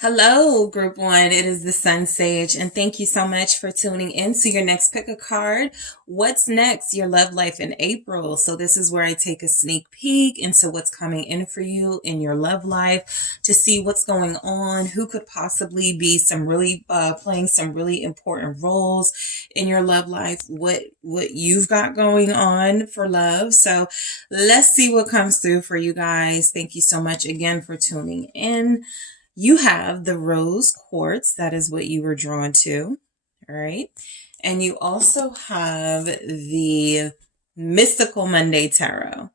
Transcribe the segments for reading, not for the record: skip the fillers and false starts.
Hello, Group 1. It is the SunSage, and thank you so much for tuning in to your next pick a card. What's next? Your love life in April. So this is where I take a sneak peek into what's coming in for you in your love life to see what's going on, who could possibly be playing some really important roles in your love life, what you've got going on for love. So let's see what comes through for you guys. Thank you so much again for tuning in. You have the rose quartz. That is what you were drawn to. All right. And you also have the mystical Monday tarot.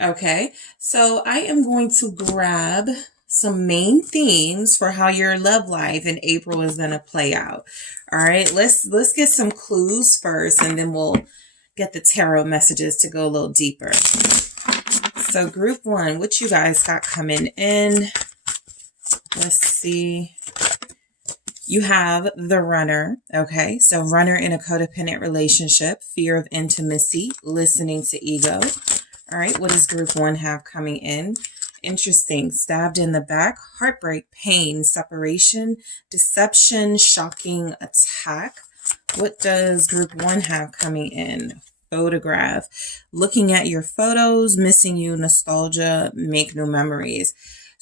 Okay. So I am going to grab some main themes for how your love life in April is going to play out. All right. Let's get some clues first, and then we'll get the tarot messages to go a little deeper. So group 1, what you guys got coming in? Let's see. You have the runner. Okay. So runner in a codependent relationship, fear of intimacy, listening to ego. All right. What does group 1 have coming in? Interesting. Stabbed in the back, heartbreak, pain, separation, deception, shocking attack. What does group 1 have coming in? Photograph. Looking at your photos, missing you, nostalgia, make new memories.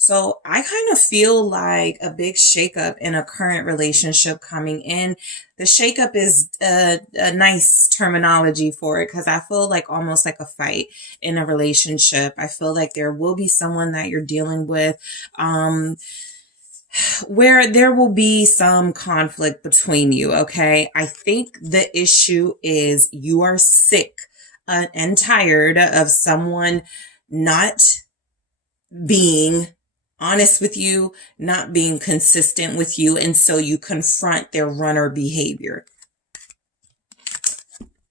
So I kind of feel like a big shakeup in a current relationship coming in. The shakeup is a nice terminology for it because I feel like almost like a fight in a relationship. I feel like there will be someone that you're dealing with where there will be some conflict between you, okay? I think the issue is you are sick and tired of someone not being honest with you, not being consistent with you, and so you confront their runner behavior.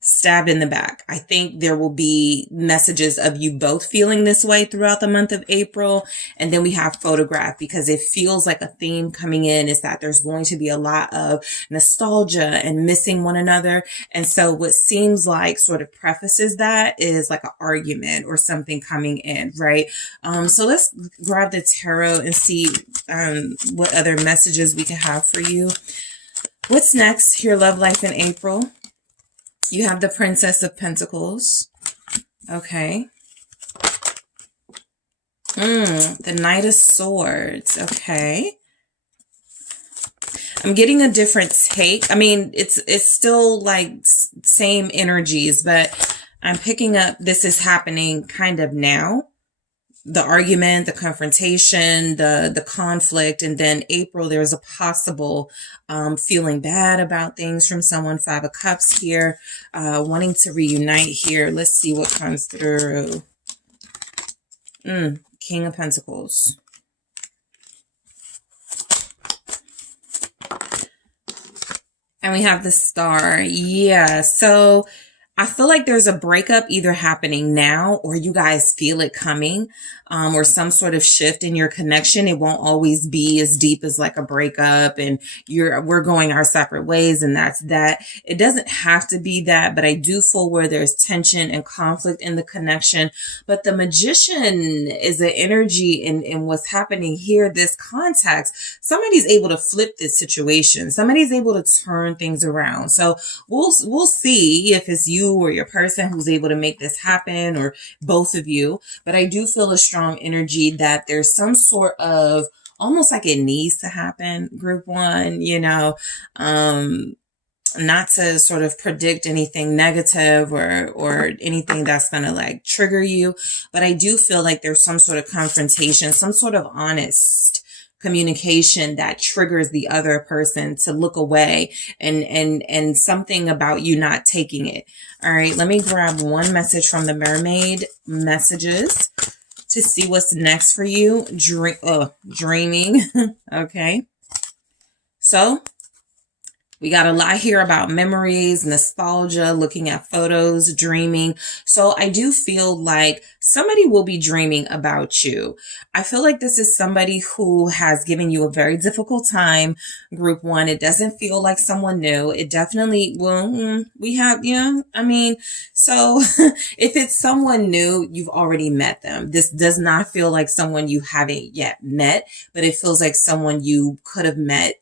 Stabbed in the back. I think there will be messages of you both feeling this way throughout the month of April. And then we have photograph, because it feels like a theme coming in is that there's going to be a lot of nostalgia and missing one another. And so what seems like sort of prefaces that is like an argument or something coming in, right? So let's grab the tarot and see what other messages we can have for you. What's next? Your love life in April. You have the Princess of Pentacles. Okay. The Knight of Swords. Okay. I'm getting a different take. I mean, it's still like same energies, but I'm picking up this is happening kind of now. The argument, the confrontation, the conflict, and then April, there's a possible feeling bad about things from someone. 5 of Cups here, wanting to reunite here. Let's see what comes through. King of Pentacles. And we have the Star. Yeah, so I feel like there's a breakup either happening now or you guys feel it coming, or some sort of shift in your connection. It won't always be as deep as like a breakup and we're going our separate ways and that's that. It doesn't have to be that, but I do feel where there's tension and conflict in the connection. But the Magician is an energy in what's happening here, this context. Somebody's able to flip this situation. Somebody's able to turn things around. So we'll see if it's you or your person who's able to make this happen, or both of you. But I do feel a strong energy that there's some sort of almost like it needs to happen, group 1, you know, not to sort of predict anything negative or anything that's going to like trigger you. But I do feel like there's some sort of confrontation, some sort of honest communication that triggers the other person to look away and something about you not taking it. All right, let me grab one message from the Mermaid messages to see what's next for you. Dreaming. Okay. So We got a lot here about memories, nostalgia, looking at photos, dreaming. So I do feel like somebody will be dreaming about you. I feel like this is somebody who has given you a very difficult time, group one. It doesn't feel like someone new. It definitely, well, we have, I mean, so if it's someone new, you've already met them. This does not feel like someone you haven't yet met, but it feels like someone you could have met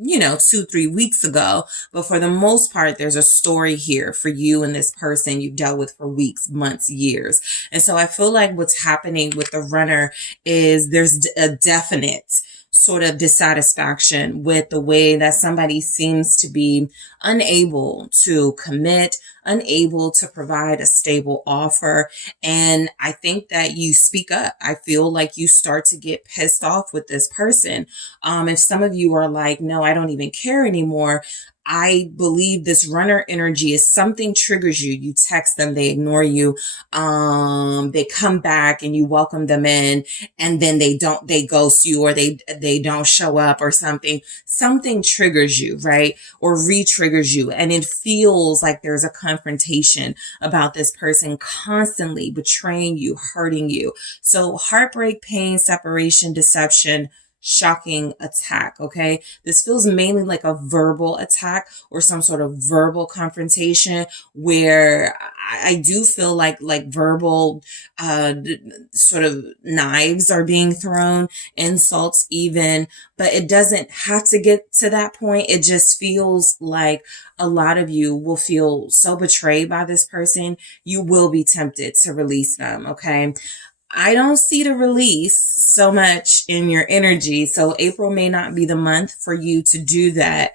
2-3 weeks ago. But for the most part, there's a story here for you and this person you've dealt with for weeks, months, years. And so I feel like what's happening with the runner is there's a definite sort of dissatisfaction with the way that somebody seems to be unable to commit, unable to provide a stable offer. And I think that you speak up. I feel like you start to get pissed off with this person. If some of you are like, no, I don't even care anymore. I believe this runner energy is something triggers you. You text them, they ignore you. They come back and you welcome them in, and then they ghost you, or they don't show up or something. Something triggers you, right? Or re-triggers you. And it feels like there's a confrontation about this person constantly betraying you, hurting you. So heartbreak, pain, separation, deception, shocking attack. Okay. This feels mainly like a verbal attack or some sort of verbal confrontation, where I do feel like verbal, sort of knives are being thrown, insults even, but it doesn't have to get to that point. It just feels like a lot of you will feel so betrayed by this person. You will be tempted to release them. Okay. I don't see the release so much in your energy. So April may not be the month for you to do that.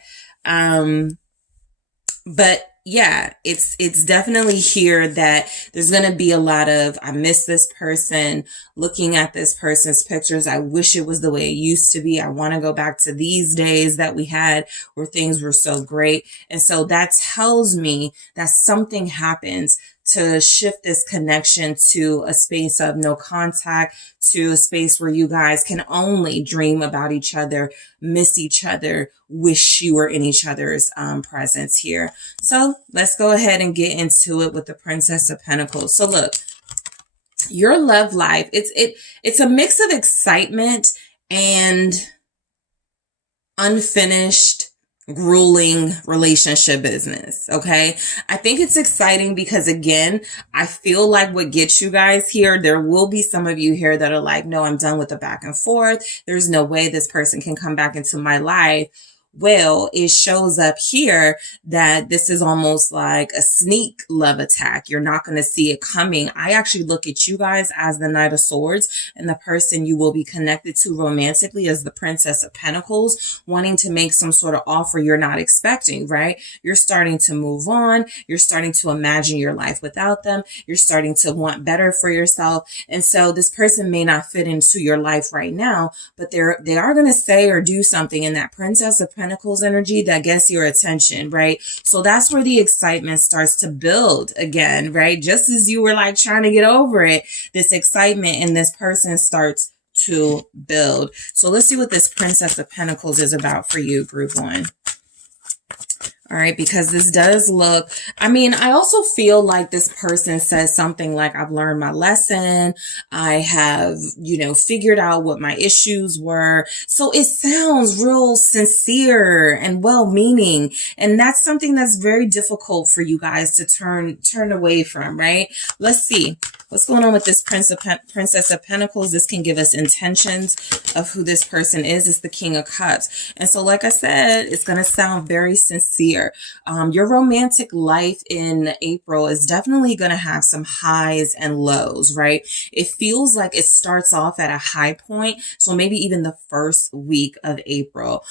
But yeah, it's definitely here that there's going to be a lot of, I miss this person, looking at this person's pictures. I wish it was the way it used to be. I want to go back to these days that we had where things were so great. And so that tells me that something happens to shift this connection to a space of no contact, to a space where you guys can only dream about each other, miss each other, wish you were in each other's presence here. So let's go ahead and get into it with the Princess of Pentacles. So look, your love life, it's a mix of excitement and unfinished, grueling relationship business. Okay. I think it's exciting because, again, I feel like what gets you guys here, there will be some of you here that are like, no, I'm done with the back and forth. There's no way this person can come back into my life. Well, it shows up here that this is almost like a sneak love attack. You're not going to see it coming. I actually look at you guys as the Knight of Swords, and the person you will be connected to romantically as the Princess of Pentacles, wanting to make some sort of offer you're not expecting, right? You're starting to move on. You're starting to imagine your life without them. You're starting to want better for yourself. And so this person may not fit into your life right now, but they are going to say or do something in that Princess of Pentacles energy that gets your attention, right? So that's where the excitement starts to build again, right? Just as you were like trying to get over it, this excitement in this person starts to build. So let's see what this Princess of Pentacles is about for you, group one. All right, because this does look, I mean, I also feel like this person says something like, I've learned my lesson. I have, figured out what my issues were. So it sounds real sincere and well-meaning. And that's something that's very difficult for you guys to turn away from, right? Let's see. What's going on with this Princess of Pentacles? This can give us intentions of who this person is. It's the King of Cups. And so, like I said, it's going to sound very sincere. Your romantic life in April is definitely going to have some highs and lows, right? It feels like it starts off at a high point. So maybe even the first week of April,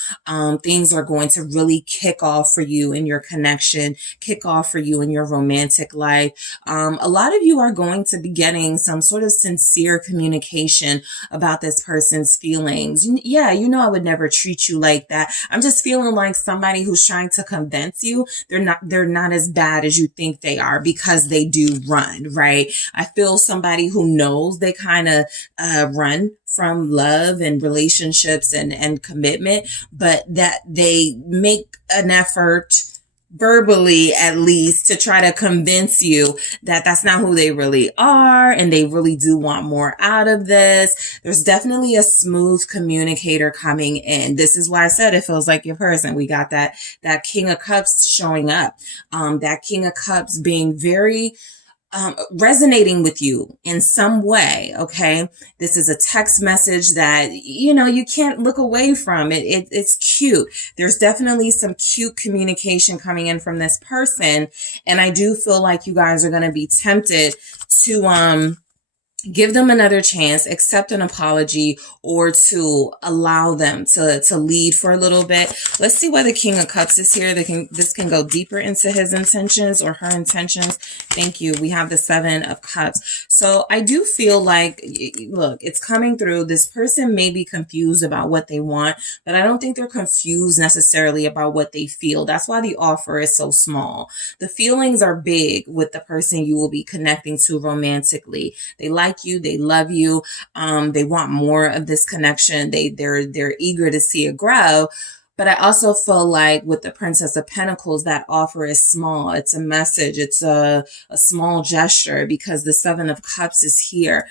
things are going to really kick off for you in your connection, kick off for you in your romantic life. A lot of you are going to be getting some sort of sincere communication about this person's feelings. Yeah, you know, I would never treat you like that. I'm just feeling like somebody who's trying to convince you they're not as bad as you think they are, because they do run, right? I feel somebody who knows they kind of run from love and relationships and commitment, but that they make an effort, verbally at least, to try to convince you that that's not who they really are, and they really do want more out of this. There's definitely a smooth communicator coming in. This is why I said it feels like your person. We got that King of Cups showing up. That King of Cups being very resonating with you in some way. Okay. This is a text message that, you know, you can't look away from it. It's cute. There's definitely some cute communication coming in from this person. And I do feel like you guys are going to be tempted to, give them another chance, accept an apology, or to allow them to lead for a little bit. Let's see why the King of Cups is here. This can go deeper into his intentions or her intentions. Thank you. We have the Seven of Cups. So I do feel like, look, it's coming through. This person may be confused about what they want, but I don't think they're confused necessarily about what they feel. That's why the offer is so small. The feelings are big with the person you will be connecting to romantically. They like you, they love you, they want more of this connection, they're eager to see it grow. But I also feel like with the Princess of Pentacles, that offer is small. It's a message. It's a small gesture, because the Seven of Cups is here.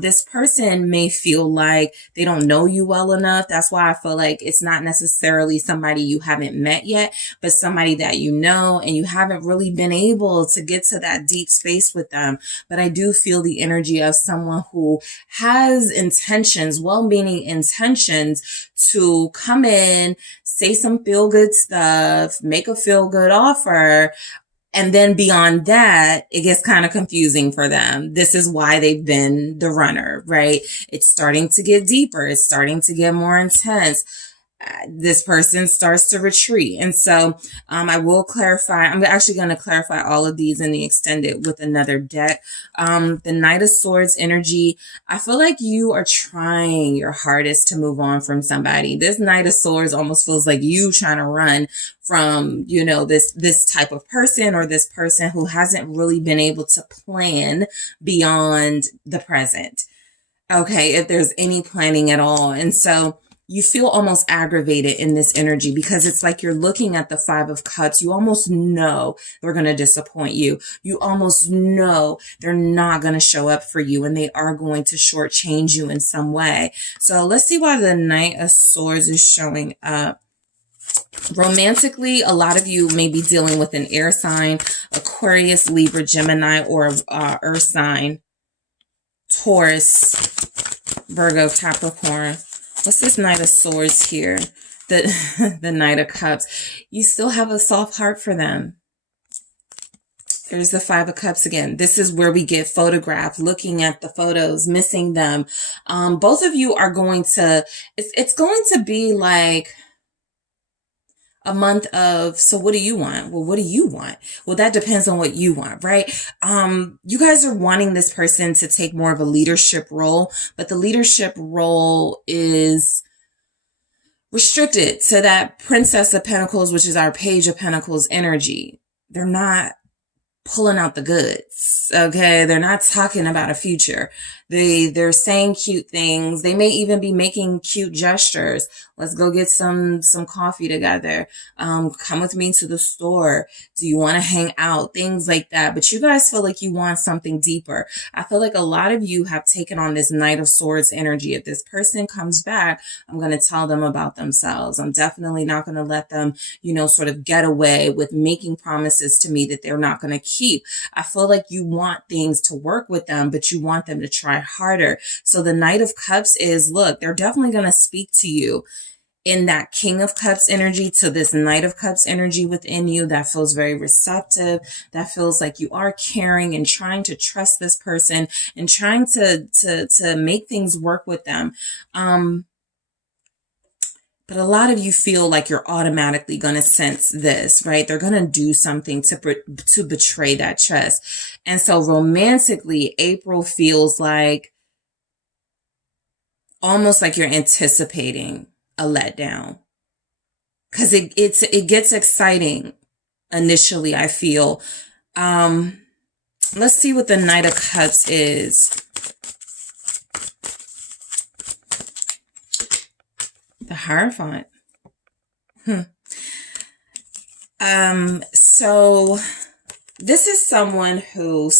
This person may feel like they don't know you well enough. That's why I feel like it's not necessarily somebody you haven't met yet, but somebody that you know, and you haven't really been able to get to that deep space with them. But I do feel the energy of someone who has intentions, well-meaning intentions, to come in, say some feel-good stuff, make a feel-good offer, and then beyond that, it gets kind of confusing for them. This is why they've been the runner, right? It's starting to get deeper. It's starting to get more intense. This person starts to retreat. And so I will clarify. I'm actually going to clarify all of these in the extended with another deck. The Knight of Swords energy. I feel like you are trying your hardest to move on from somebody. This Knight of Swords almost feels like you trying to run from, you know, this type of person, or this person who hasn't really been able to plan beyond the present. Okay. If there's any planning at all. And so you feel almost aggravated in this energy, because it's like you're looking at the Five of Cups. You almost know they're going to disappoint you. You almost know they're not going to show up for you, and they are going to shortchange you in some way. So let's see why the Knight of Swords is showing up. Romantically, a lot of you may be dealing with an air sign, Aquarius, Libra, Gemini, or earth sign, Taurus, Virgo, Capricorn. What's this Knight of Swords here? The Knight of Cups. You still have a soft heart for them. There's the Five of Cups again. This is where we get photographed, looking at the photos, missing them. Both of you are going to, it's going to be like a month of, so what do you want? Well, what do you want? Well, that depends on what you want, right? You guys are wanting this person to take more of a leadership role, but the leadership role is restricted to that Princess of Pentacles, which is our Page of Pentacles energy. They're not pulling out the goods. Okay. They're not talking about a future. They're saying cute things. They may even be making cute gestures. Let's go get some coffee together. Come with me to the store. Do you want to hang out? Things like that. But you guys feel like you want something deeper. I feel like a lot of you have taken on this Knight of Swords energy. If this person comes back, I'm going to tell them about themselves. I'm definitely not going to let them, sort of get away with making promises to me that they're not going to keep. I feel like you want things to work with them, but you want them to try harder. So the Knight of Cups is, look, they're definitely going to speak to you in that King of Cups energy to this Knight of Cups energy within you that feels very receptive, that feels like you are caring and trying to trust this person and trying to make things work with them. But a lot of you feel like you're automatically going to sense this, right? They're going to do something to betray that trust. And so romantically, April feels like almost like you're anticipating a letdown. Because it gets exciting initially, I feel. Let's see what the Knight of Cups is. The Hierophant. So this is someone who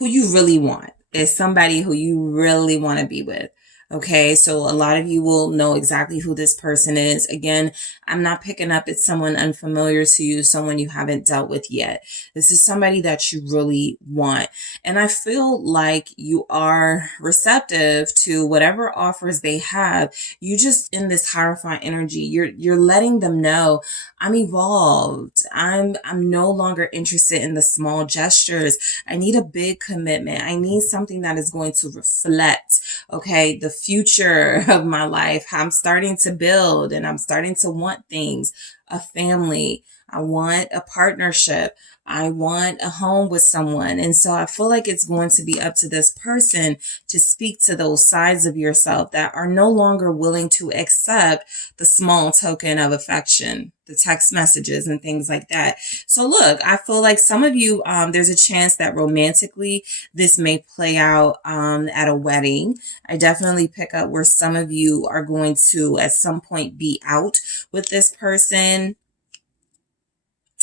you really want. Is somebody who you really want to be with. Okay, so a lot of you will know exactly who this person is. Again, I'm not picking up it's someone unfamiliar to you, someone you haven't dealt with yet. This is somebody that you really want. And I feel like you are receptive to whatever offers they have. You just, in this Hierophant energy, you're letting them know, I'm evolved. I'm no longer interested in the small gestures. I need a big commitment. I need something that is going to reflect, okay, the future of my life. I'm starting to build and I'm starting to want things, a family. I want a partnership. I want a home with someone. And so I feel like it's going to be up to this person to speak to those sides of yourself that are no longer willing to accept the small token of affection, the text messages and things like that. So look, I feel like some of you, there's a chance that romantically this may play out at a wedding. I definitely pick up where some of you are going to at some point be out with this person.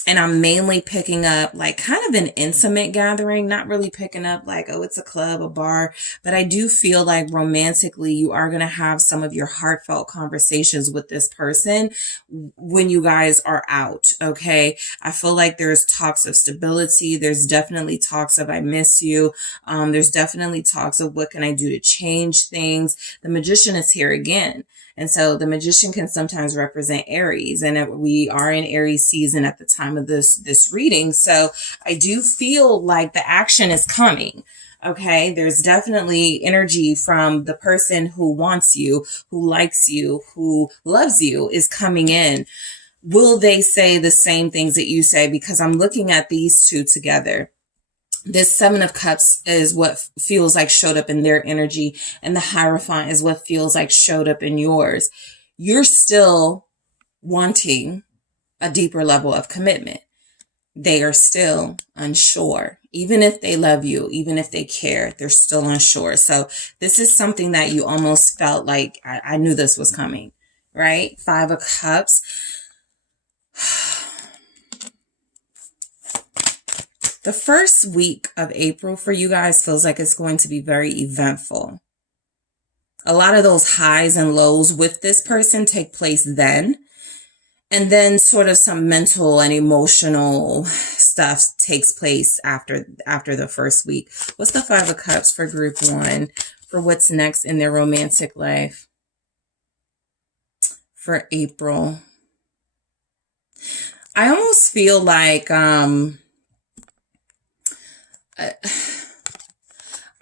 And I'm mainly picking up like kind of an intimate gathering, not really picking up like, oh, it's a club, a bar. But I do feel like romantically, you are going to have some of your heartfelt conversations with this person when you guys are out. Okay. I feel like there's talks of stability. There's definitely talks of I miss you. There's definitely talks of what can I do to change things. The Magician is here again. And so the Magician can sometimes represent Aries, and we are in Aries season at the time of this reading. So I do feel like the action is coming. Okay. There's definitely energy from the person who wants you, who likes you, who loves you is coming in. Will they say the same things that you say? Because I'm looking at these two together. This Seven of Cups is what feels like showed up in their energy, and the Hierophant is what feels like showed up in yours. You're still wanting a deeper level of commitment. They are still unsure. Even if they love you, even if they care, they're still unsure. So this is something that you almost felt like, I knew this was coming, right? Five of Cups. The first week of April for you guys feels like it's going to be very eventful. A lot of those highs and lows with this person take place then. And then sort of some mental and emotional stuff takes place after the first week. What's the Five of Cups for group one? For what's next in their romantic life? For April. I almost feel like, I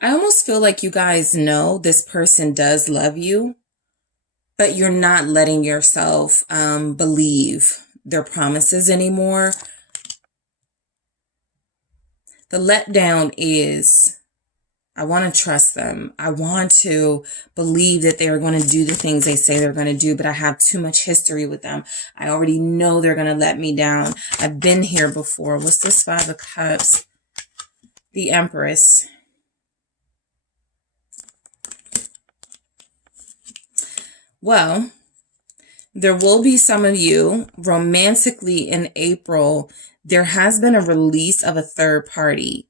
almost feel like you guys know this person does love you, but you're not letting yourself believe their promises anymore. The letdown is, I want to trust them. I want to believe that they are going to do the things they say they're going to do, but I have too much history with them. I already know they're going to let me down. I've been here before. What's this Five of Cups? The Empress. Well, there will be some of you romantically in April. There has been a release of a third party.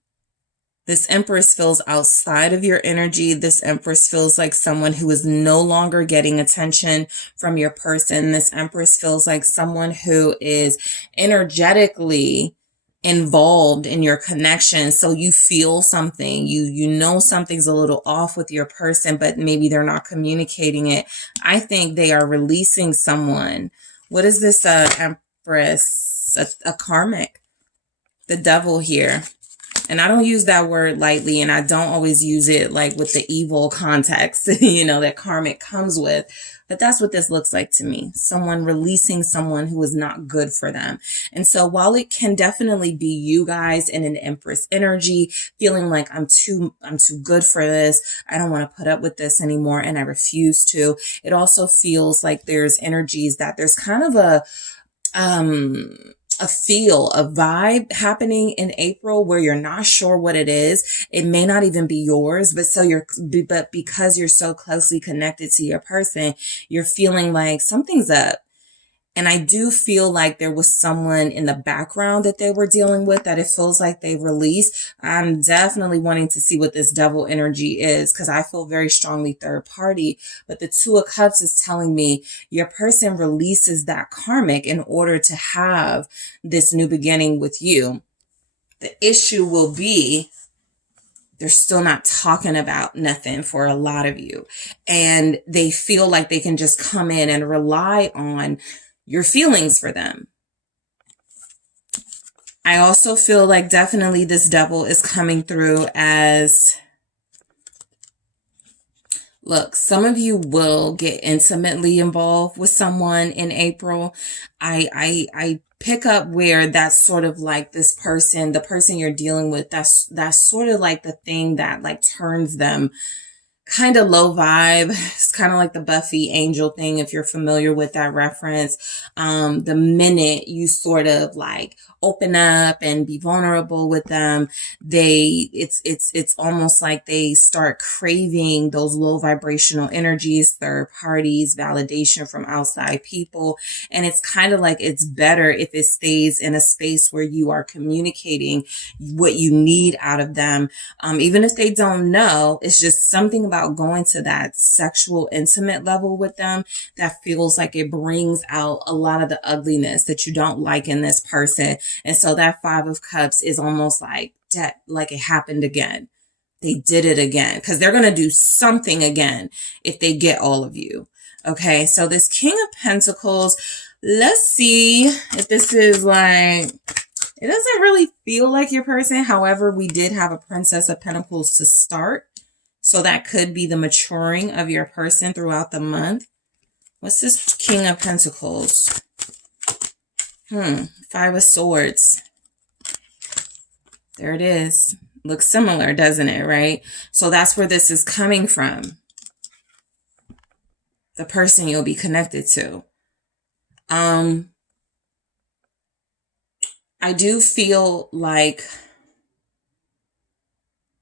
This Empress feels outside of your energy. This Empress feels like someone who is no longer getting attention from your person. This Empress feels like someone who is energetically involved in your connection. So you feel something, you know something's a little off with your person, but maybe they're not communicating it. I think they are releasing someone. What is this Empress? A karmic. The Devil here. And I don't use that word lightly, and I don't always use it like with the evil context, you know, that karmic comes with. But that's what this looks like to me. Someone releasing someone who is not good for them. And so while it can definitely be you guys in an Empress energy, feeling like I'm too good for this, I don't want to put up with this anymore, and I refuse to. It also feels like there's energies that there's kind of a vibe happening in April where you're not sure what it is. It may not even be yours, but because you're so closely connected to your person, you're feeling like something's up. And I do feel like there was someone in the background that they were dealing with that it feels like they released. I'm definitely wanting to see what this devil energy is, because I feel very strongly third party. But the Two of Cups is telling me your person releases that karmic in order to have this new beginning with you. The issue will be they're still not talking about nothing for a lot of you. And they feel like they can just come in and rely on your feelings for them. I also feel like definitely this devil is coming through as, look, some of you will get intimately involved with someone in April. I pick up where that's sort of like this person, the person you're dealing with, that's sort of like the thing that like turns them kind of low vibe. It's kind of like the Buffy angel thing, if you're familiar with that reference. The minute you sort of like open up and be vulnerable with them, it's almost like they start craving those low vibrational energies, third parties, validation from outside people. And it's kind of like it's better if it stays in a space where you are communicating what you need out of them. Even if they don't know, it's just something about going to that sexual intimate level with them that feels like it brings out a lot of the ugliness that you don't like in this person. And so that Five of Cups is almost like that, like it happened again. They did it again, because they're going to do something again if they get all of you. Okay, so this King of Pentacles, let's see if this is like, it doesn't really feel like your person. However, we did have a Princess of Pentacles to start. So that could be the maturing of your person throughout the month. What's this King of Pentacles? Five of Swords. There it is. Looks similar, doesn't it, right? So that's where this is coming from. The person you'll be connected to. I do feel like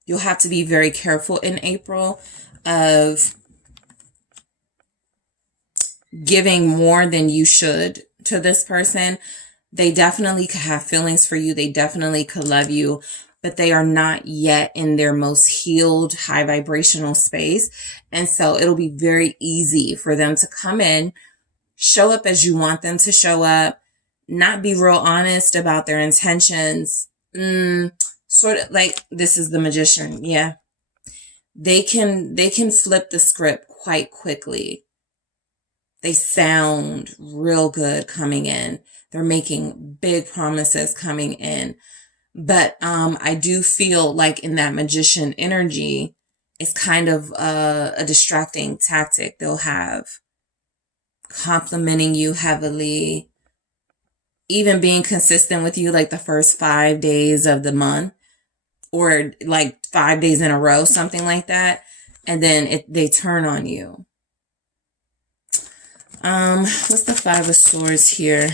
you'll have to be very careful in April of giving more than you should to this person. They definitely could have feelings for you. They definitely could love you, but they are not yet in their most healed, high vibrational space. And so it'll be very easy for them to come in, show up as you want them to show up, not be real honest about their intentions. Sort of like, this is the Magician. Yeah. They can flip the script quite quickly. They sound real good coming in. They're making big promises coming in. But I do feel like in that Magician energy, it's kind of a distracting tactic they'll have. Complimenting you heavily. Even being consistent with you like the first 5 days of the month. Or like 5 days in a row, something like that. And then they turn on you. What's the Five of Swords here?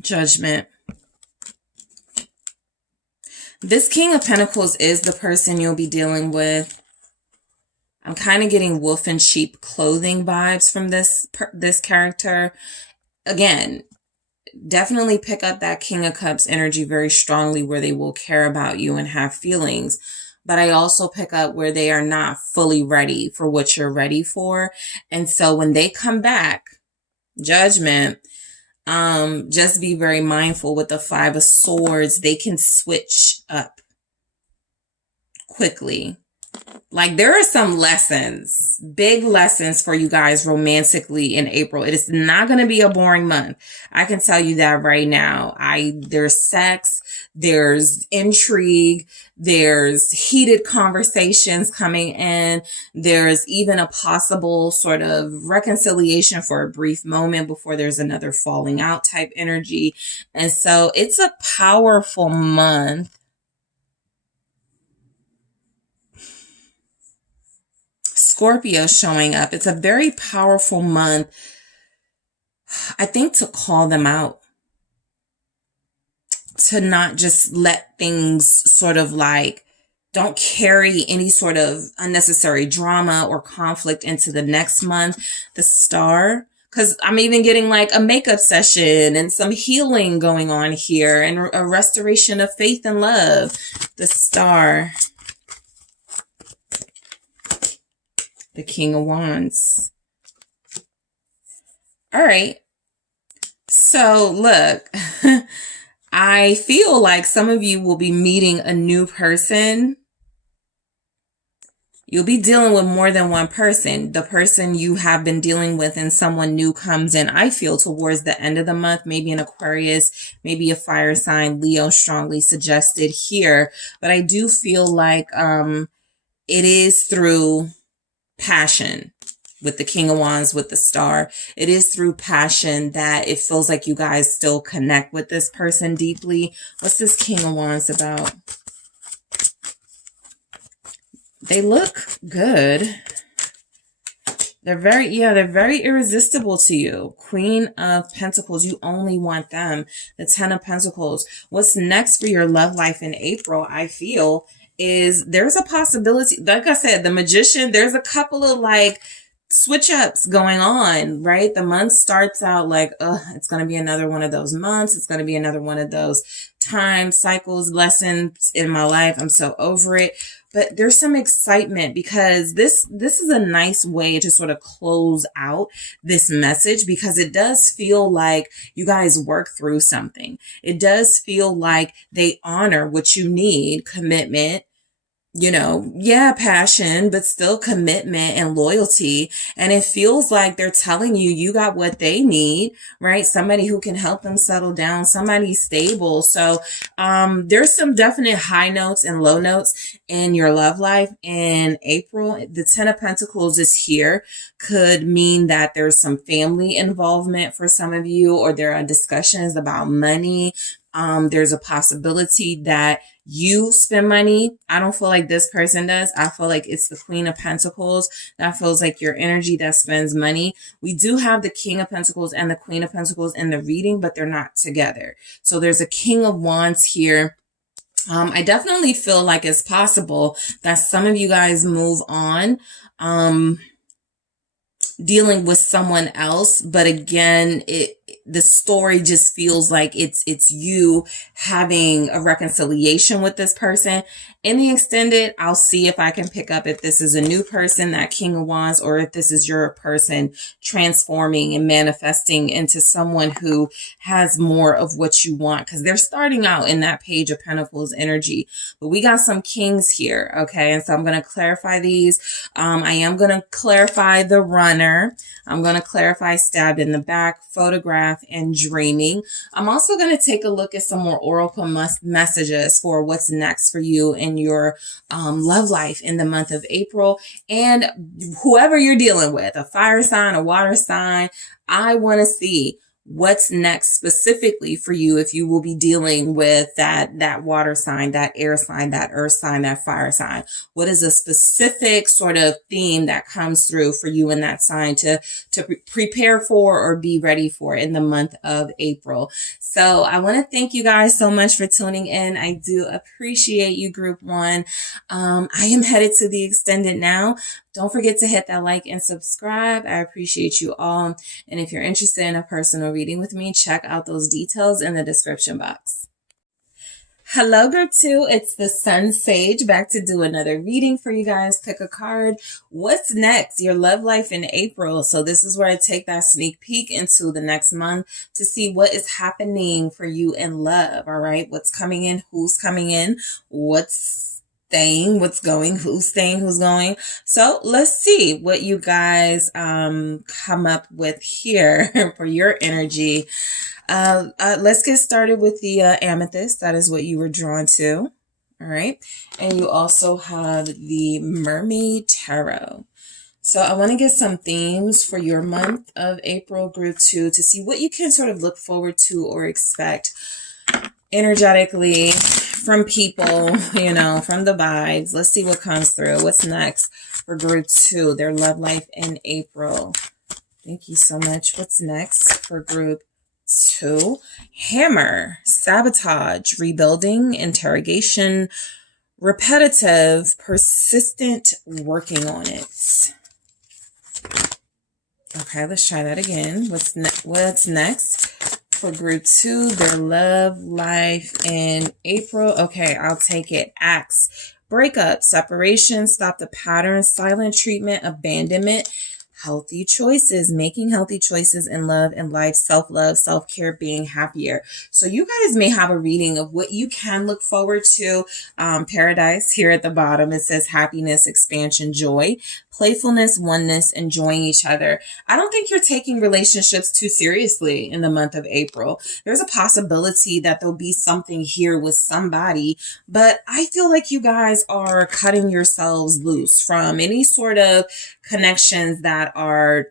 Judgment. This King of Pentacles is the person you'll be dealing with. I'm kind of getting wolf in sheep clothing vibes from this character. Again, definitely pick up that King of Cups energy very strongly, where they will care about you and have feelings. But I also pick up where they are not fully ready for what you're ready for. And so when they come back, Judgment, just be very mindful with the Five of Swords. They can switch up quickly. Like, there are some lessons, big lessons for you guys romantically in April. It is not going to be a boring month. I can tell you that right now. There's sex, there's intrigue, there's heated conversations coming in. There's even a possible sort of reconciliation for a brief moment before there's another falling out type energy. And so it's a powerful month. Scorpio showing up. It's a very powerful month, I think, to call them out, to not just let things sort of like, don't carry any sort of unnecessary drama or conflict into the next month. The Star, because I'm even getting like a makeup session and some healing going on here and a restoration of faith and love. The Star. The King of Wands. All right. So look, I feel like some of you will be meeting a new person. You'll be dealing with more than one person. The person you have been dealing with and someone new comes in, I feel, towards the end of the month, maybe an Aquarius, maybe a fire sign. Leo strongly suggested here. But I do feel like it is through passion. With the King of Wands, with the Star, it is through passion that it feels like you guys still connect with this person deeply. What's this King of Wands about? They look good. They're very irresistible to you. Queen of Pentacles, you only want them. The Ten of Pentacles. What's next for your love life in April, I feel, is there's a possibility, like I said, the Magician, there's a couple of like switch ups going on, right? The month starts out like, it's going to be another one of those months. It's going to be another one of those time cycles, lessons in my life. I'm so over it. But there's some excitement because this is a nice way to sort of close out this message, because it does feel like you guys work through something. It does feel like they honor what you need, commitment, passion, but still commitment and loyalty. And it feels like they're telling you, you got what they need, right? Somebody who can help them settle down, somebody stable. So, there's some definite high notes and low notes in your love life in April. The Ten of Pentacles is here. Could mean that there's some family involvement for some of you, or there are discussions about money. There's a possibility that you spend money. I don't feel like this person does. I feel like it's the Queen of Pentacles. That feels like your energy that spends money. We do have the King of Pentacles and the Queen of Pentacles in the reading, but they're not together. So there's a King of Wands here. I definitely feel like it's possible that some of you guys move on, dealing with someone else. But again, the story just feels like it's you having a reconciliation with this person. In the extended, I'll see if I can pick up if this is a new person, that King of Wands, or if this is your person transforming and manifesting into someone who has more of what you want, because they're starting out in that Page of Pentacles energy. But we got some kings here, okay? And so I'm going to clarify these. I am going to clarify the Runner. I'm going to clarify Stabbed in the Back, Photograph, and Dreaming. I'm also going to take a look at some more oracle messages for what's next for you in your love life in the month of April. And whoever you're dealing with, a fire sign, a water sign, I want to see what's next specifically for you if you will be dealing with that water sign, that air sign, that earth sign, that fire sign. What is a specific sort of theme that comes through for you in that sign to prepare for or be ready for in the month of April? So I want to thank you guys so much for tuning in. I do appreciate you, Group 1. I am headed to the extended now. Don't forget to hit that like and subscribe. I appreciate you all. And if you're interested in a personal reading with me, check out those details in the description box. Hello, Group 2. It's the SunSage, back to do another reading for you guys. Pick a card. What's next? Your love life in April. So this is where I take that sneak peek into the next month to see what is happening for you in love. All right. What's coming in? Who's coming in? What's staying, who's staying, who's going. So let's see what you guys come up with here for your energy. Let's get started with the amethyst. That is what you were drawn to. All right. And you also have the Mermaid Tarot. So I want to get some themes for your month of April, group 2, to see what you can sort of look forward to or expect energetically from people, you know, from the vibes. Let's see what comes through. What's next for group 2, their love life in April? Thank you so much. What's next for group 2? Hammer, sabotage, rebuilding, interrogation, repetitive, persistent, working on it. Okay, let's try that again. What's next for group 2, their love life in April? Okay, I'll take it. Axe, breakup, separation, stop the pattern, silent treatment, abandonment, healthy choices, making healthy choices in love and life, self-love, self-care, being happier. So you guys may have a reading of what you can look forward to. Paradise here at the bottom, it says happiness, expansion, joy, playfulness, oneness, enjoying each other. I don't think you're taking relationships too seriously in the month of April. There's a possibility that there'll be something here with somebody, but I feel like you guys are cutting yourselves loose from any sort of connections that are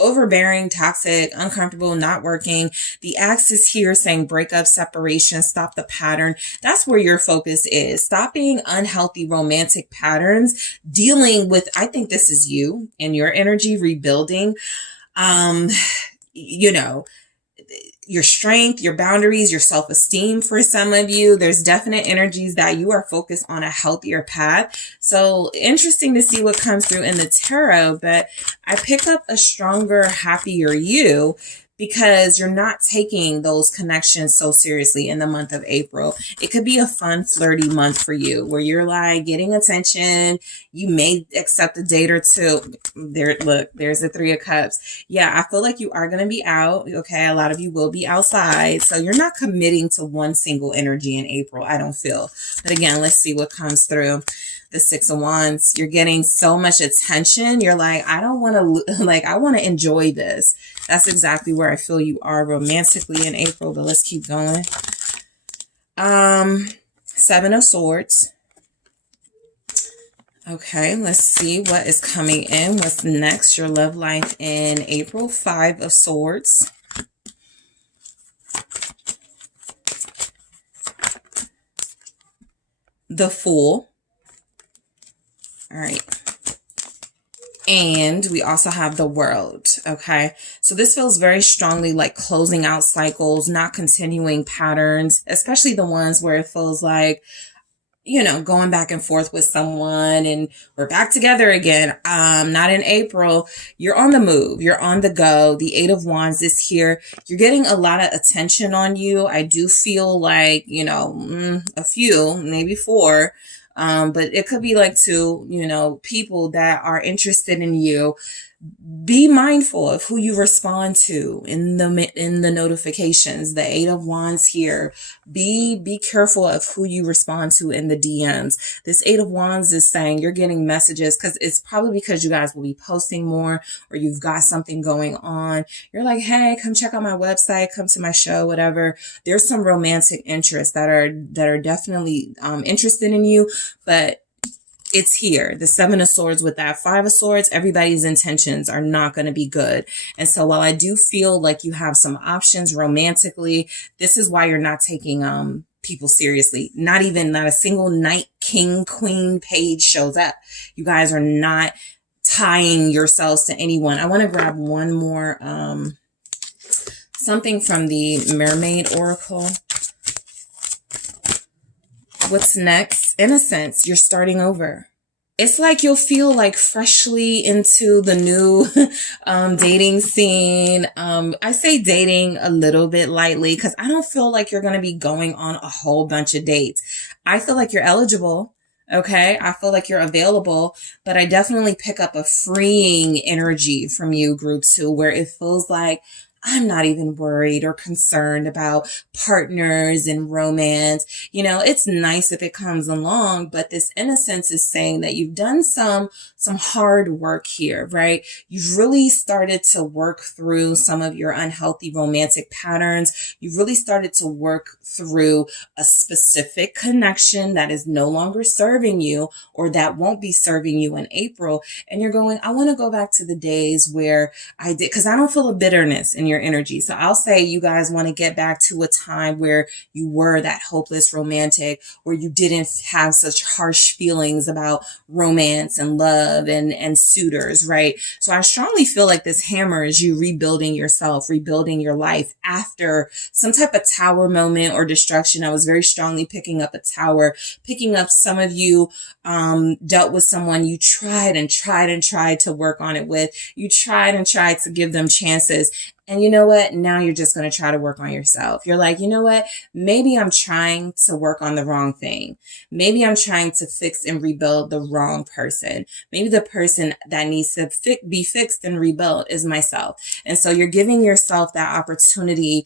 overbearing, toxic, uncomfortable, not working. The axe is here saying breakup, separation, stop the pattern. That's where your focus is. Stopping unhealthy romantic patterns, dealing with, I think this is you and your energy, rebuilding, you know, your strength, your boundaries, your self-esteem. For some of you, there's definite energies that you are focused on a healthier path. So interesting to see what comes through in the tarot, but I pick up a stronger, happier you because you're not taking those connections so seriously in the month of April. It could be a fun, flirty month for you where you're like getting attention. You may accept a date or two. There, look, there's the 3 of Cups. Yeah, I feel like you are going to be out. Okay, a lot of you will be outside. So you're not committing to one single energy in April, I don't feel. But again, let's see what comes through. The 6 of Wands, you're getting so much attention. You're like, I don't want to, like, I want to enjoy this. That's exactly where I feel you are romantically in April, but let's keep going. 7 of Swords. Okay, let's see what is coming in. What's next? Your love life in April. 5 of Swords. The Fool. All right. And we also have the World. Okay. So this feels very strongly like closing out cycles, not continuing patterns, especially the ones where it feels like, you know, going back and forth with someone and we're back together again. Not in April. You're on the move. You're on the go. The 8 of Wands is here. You're getting a lot of attention on you. I do feel like, you know, a few, maybe 4. But it could be like 2, you know, people that are interested in you. Be mindful of who you respond to in the notifications. The 8 of Wands here. Be careful of who you respond to in the DMs. This 8 of Wands is saying you're getting messages because it's probably because you guys will be posting more or you've got something going on. You're like, hey, come check out my website, come to my show, whatever. There's some romantic interests that are definitely interested in you, but it's here. The 7 of Swords with that 5 of Swords, everybody's intentions are not going to be good. And so while I do feel like you have some options romantically, this is why you're not taking people seriously. Not a single knight, king, queen, page shows up. You guys are not tying yourselves to anyone. I want to grab one more something from the Mermaid Oracle. What's next? Innocence. You're starting over. It's like you'll feel like freshly into the new dating scene. I say dating a little bit lightly because I don't feel like you're going to be going on a whole bunch of dates. I feel like you're eligible. Okay. I feel like you're available, but I definitely pick up a freeing energy from you, group 2, where it feels like I'm not even worried or concerned about partners and romance. You know, it's nice if it comes along, but this innocence is saying that you've done some hard work here, right? You've really started to work through some of your unhealthy romantic patterns. You've really started to work through a specific connection that is no longer serving you or that won't be serving you in April. And you're going, I want to go back to the days where I did, because I don't feel a bitterness in your energy. So I'll say you guys want to get back to a time where you were that hopeless romantic, where you didn't have such harsh feelings about romance and love and suitors, right? So I strongly feel like this hammer is you rebuilding yourself, rebuilding your life after some type of tower moment or destruction. I was very strongly picking up a tower, picking up some of you dealt with someone you tried and tried and tried to work on it with. You tried and tried to give them chances. And you know what? Now you're just going to try to work on yourself. You're like, you know what? Maybe I'm trying to work on the wrong thing. Maybe I'm trying to fix and rebuild the wrong person. Maybe the person that needs to be fixed and rebuilt is myself. And so you're giving yourself that opportunity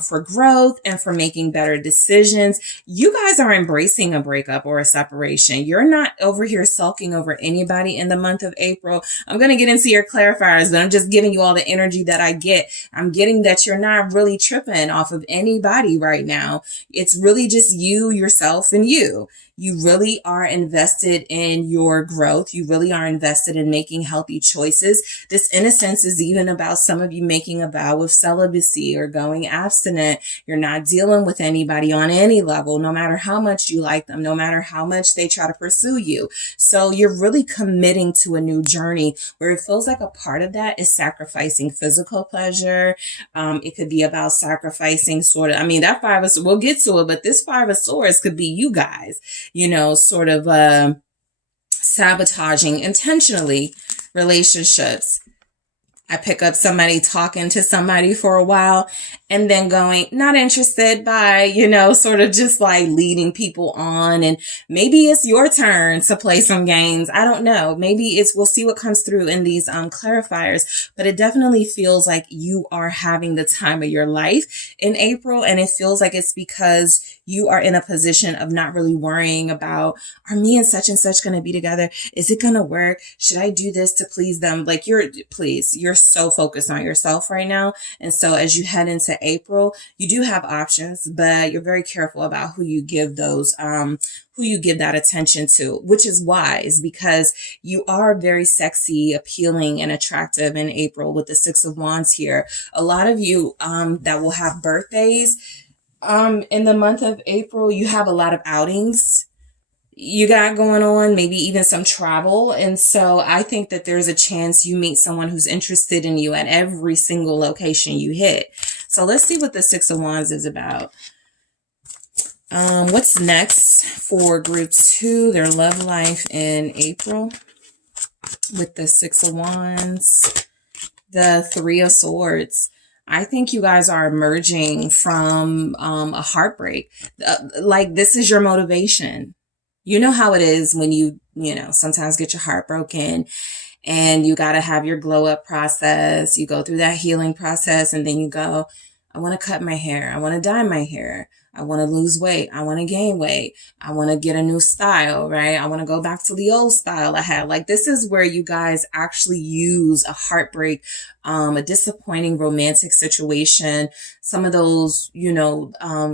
for growth and for making better decisions. You guys are embracing a breakup or a separation. You're not over here sulking over anybody in the month of April. I'm going to get into your clarifiers, but I'm just giving you all the energy that I get. I'm getting that you're not really tripping off of anybody right now. It's really just you, yourself, and you. You really are invested in your growth. You really are invested in making healthy choices. This innocence is even about some of you making a vow of celibacy or going abstinent. You're not dealing with anybody on any level, no matter how much you like them, no matter how much they try to pursue you. So you're really committing to a new journey where it feels like a part of that is sacrificing physical pleasure. It could be about sacrificing that Five of Swords, we'll get to it, but this Five of Swords could be you guys, sort of sabotaging intentionally relationships. I pick up somebody talking to somebody for a while and then going, not interested, by, sort of just like leading people on. And maybe it's your turn to play some games. I don't know. Maybe we'll see what comes through in these clarifiers, but it definitely feels like you are having the time of your life in April. And it feels like it's because you are in a position of not really worrying about, are me and such going to be together? Is it going to work? Should I do this to please them? Like you're so focused on yourself right now. And so as you head into April, you do have options, but you're very careful about who you give that attention to, which is wise because you are very sexy, appealing, and attractive in April with the Six of Wands here. A lot of you that will have birthdays in the month of April, you have a lot of outings you got going on, maybe even some travel. And so I think that there's a chance you meet someone who's interested in you at every single location you hit. So let's see what the Six of Wands is about. What's next for group 2, their love life in April with the Six of Wands, the Three of Swords. I think you guys are emerging from a heartbreak. Like this is your motivation. You know how it is when you sometimes get your heart broken and you got to have your glow up process. You go through that healing process and then you go, I want to cut my hair. I want to dye my hair. I want to lose weight. I want to gain weight. I want to get a new style, right? I want to go back to the old style I had. Like this is where you guys actually use a heartbreak, a disappointing romantic situation, some of those,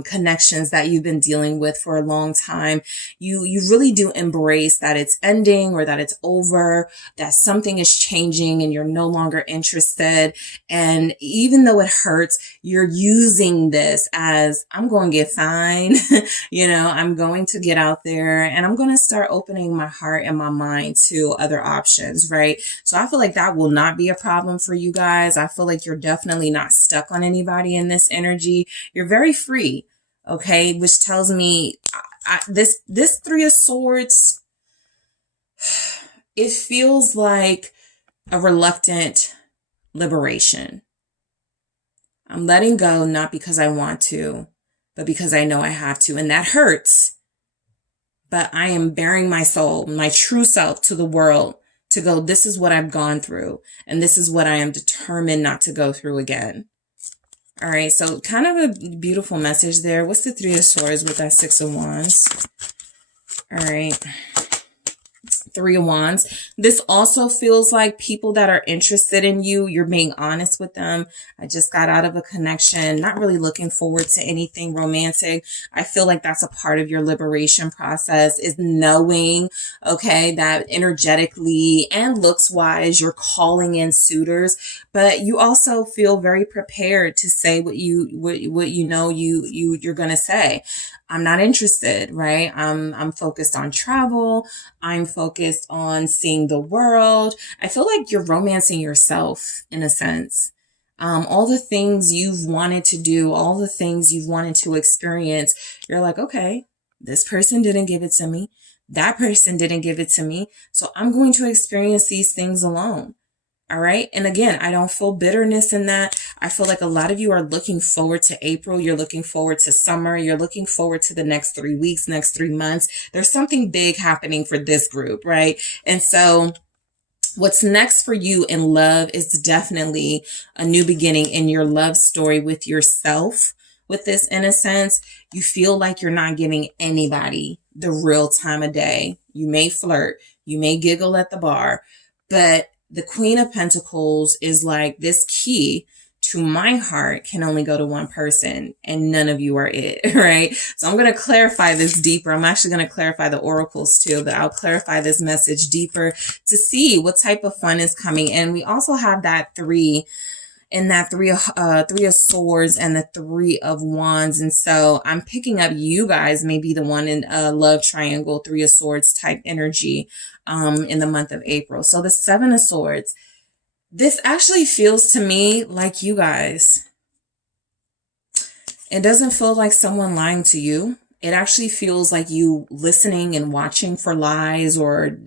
connections that you've been dealing with for a long time. You really do embrace that it's ending or that it's over, that something is changing and you're no longer interested. And even though it hurts, you're using this as I'm going to get fine. I'm going to get out there and I'm going to start opening my heart and my mind to other options, right? So I feel like that will not be a problem for you guys. I feel like you're definitely not stuck on anybody in this energy. You're very free, okay? Which tells me this Three of Swords, it feels like a reluctant liberation. I'm letting go, not because I want to, but because I know I have to. And that hurts. But I am bearing my soul, my true self to the world to go, this is what I've gone through. And this is what I am determined not to go through again. All right, so kind of a beautiful message there. What's the Three of Swords with that Six of Wands? All right. Three of Wands. This also feels like people that are interested in you, you're being honest with them. I just got out of a connection, not really looking forward to anything romantic. I feel like that's a part of your liberation process, is knowing, okay, that energetically and looks wise, you're calling in suitors, but you also feel very prepared to say what you know you're going to say. I'm not interested, right? I'm focused on travel. I'm focused on seeing the world. I feel like you're romancing yourself in a sense. All the things you've wanted to do, all the things you've wanted to experience, you're like, okay, this person didn't give it to me. That person didn't give it to me. So I'm going to experience these things alone. All right. And again, I don't feel bitterness in that. I feel like a lot of you are looking forward to April. You're looking forward to summer. You're looking forward to the next 3 weeks, next 3 months. There's something big happening for this group, right? And so what's next for you in love is definitely a new beginning in your love story with yourself. With this, in a sense, you feel like you're not giving anybody the real time of day. You may flirt, you may giggle at the bar, but the Queen of Pentacles is like, this key to my heart can only go to one person, and none of you are it, right? So I'm going to clarify this deeper. I'm actually going to clarify the oracles too, but I'll clarify this message deeper to see what type of fun is coming. And we also have that three in that three of swords and the Three of Wands. And so I'm picking up you guys may be the one in love triangle, Three of Swords type energy in the month of April. So the Seven of Swords, this actually feels to me like you guys. It doesn't feel like someone lying to you. It actually feels like you listening and watching for lies or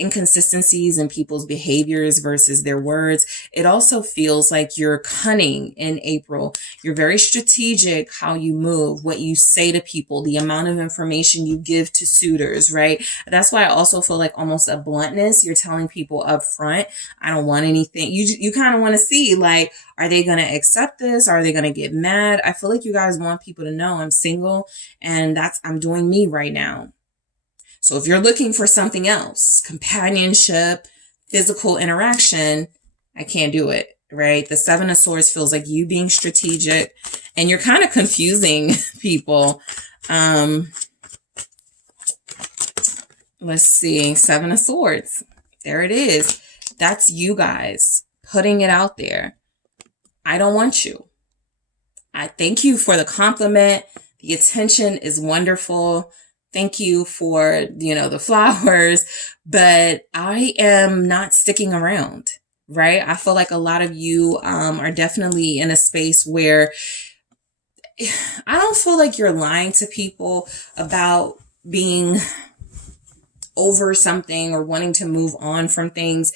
inconsistencies in people's behaviors versus their words. It also feels like you're cunning in April. You're very strategic how you move, what you say to people, the amount of information you give to suitors, right? That's why I also feel like almost a bluntness. You're telling people up front, I don't want anything. You kind of want to see, like, are they going to accept this? Are they going to get mad? I feel like you guys want people to know I'm single and I'm doing me right now. So if you're looking for something else, companionship, physical interaction, I can't do it, right? The Seven of Swords feels like you being strategic and you're kind of confusing people. Let's see. Seven of Swords. There it is. That's you guys putting it out there. I don't want you. I thank you for the compliment. The attention is wonderful. Thank you for, the flowers, but I am not sticking around, right? I feel like a lot of you are definitely in a space where I don't feel like you're lying to people about being over something or wanting to move on from things.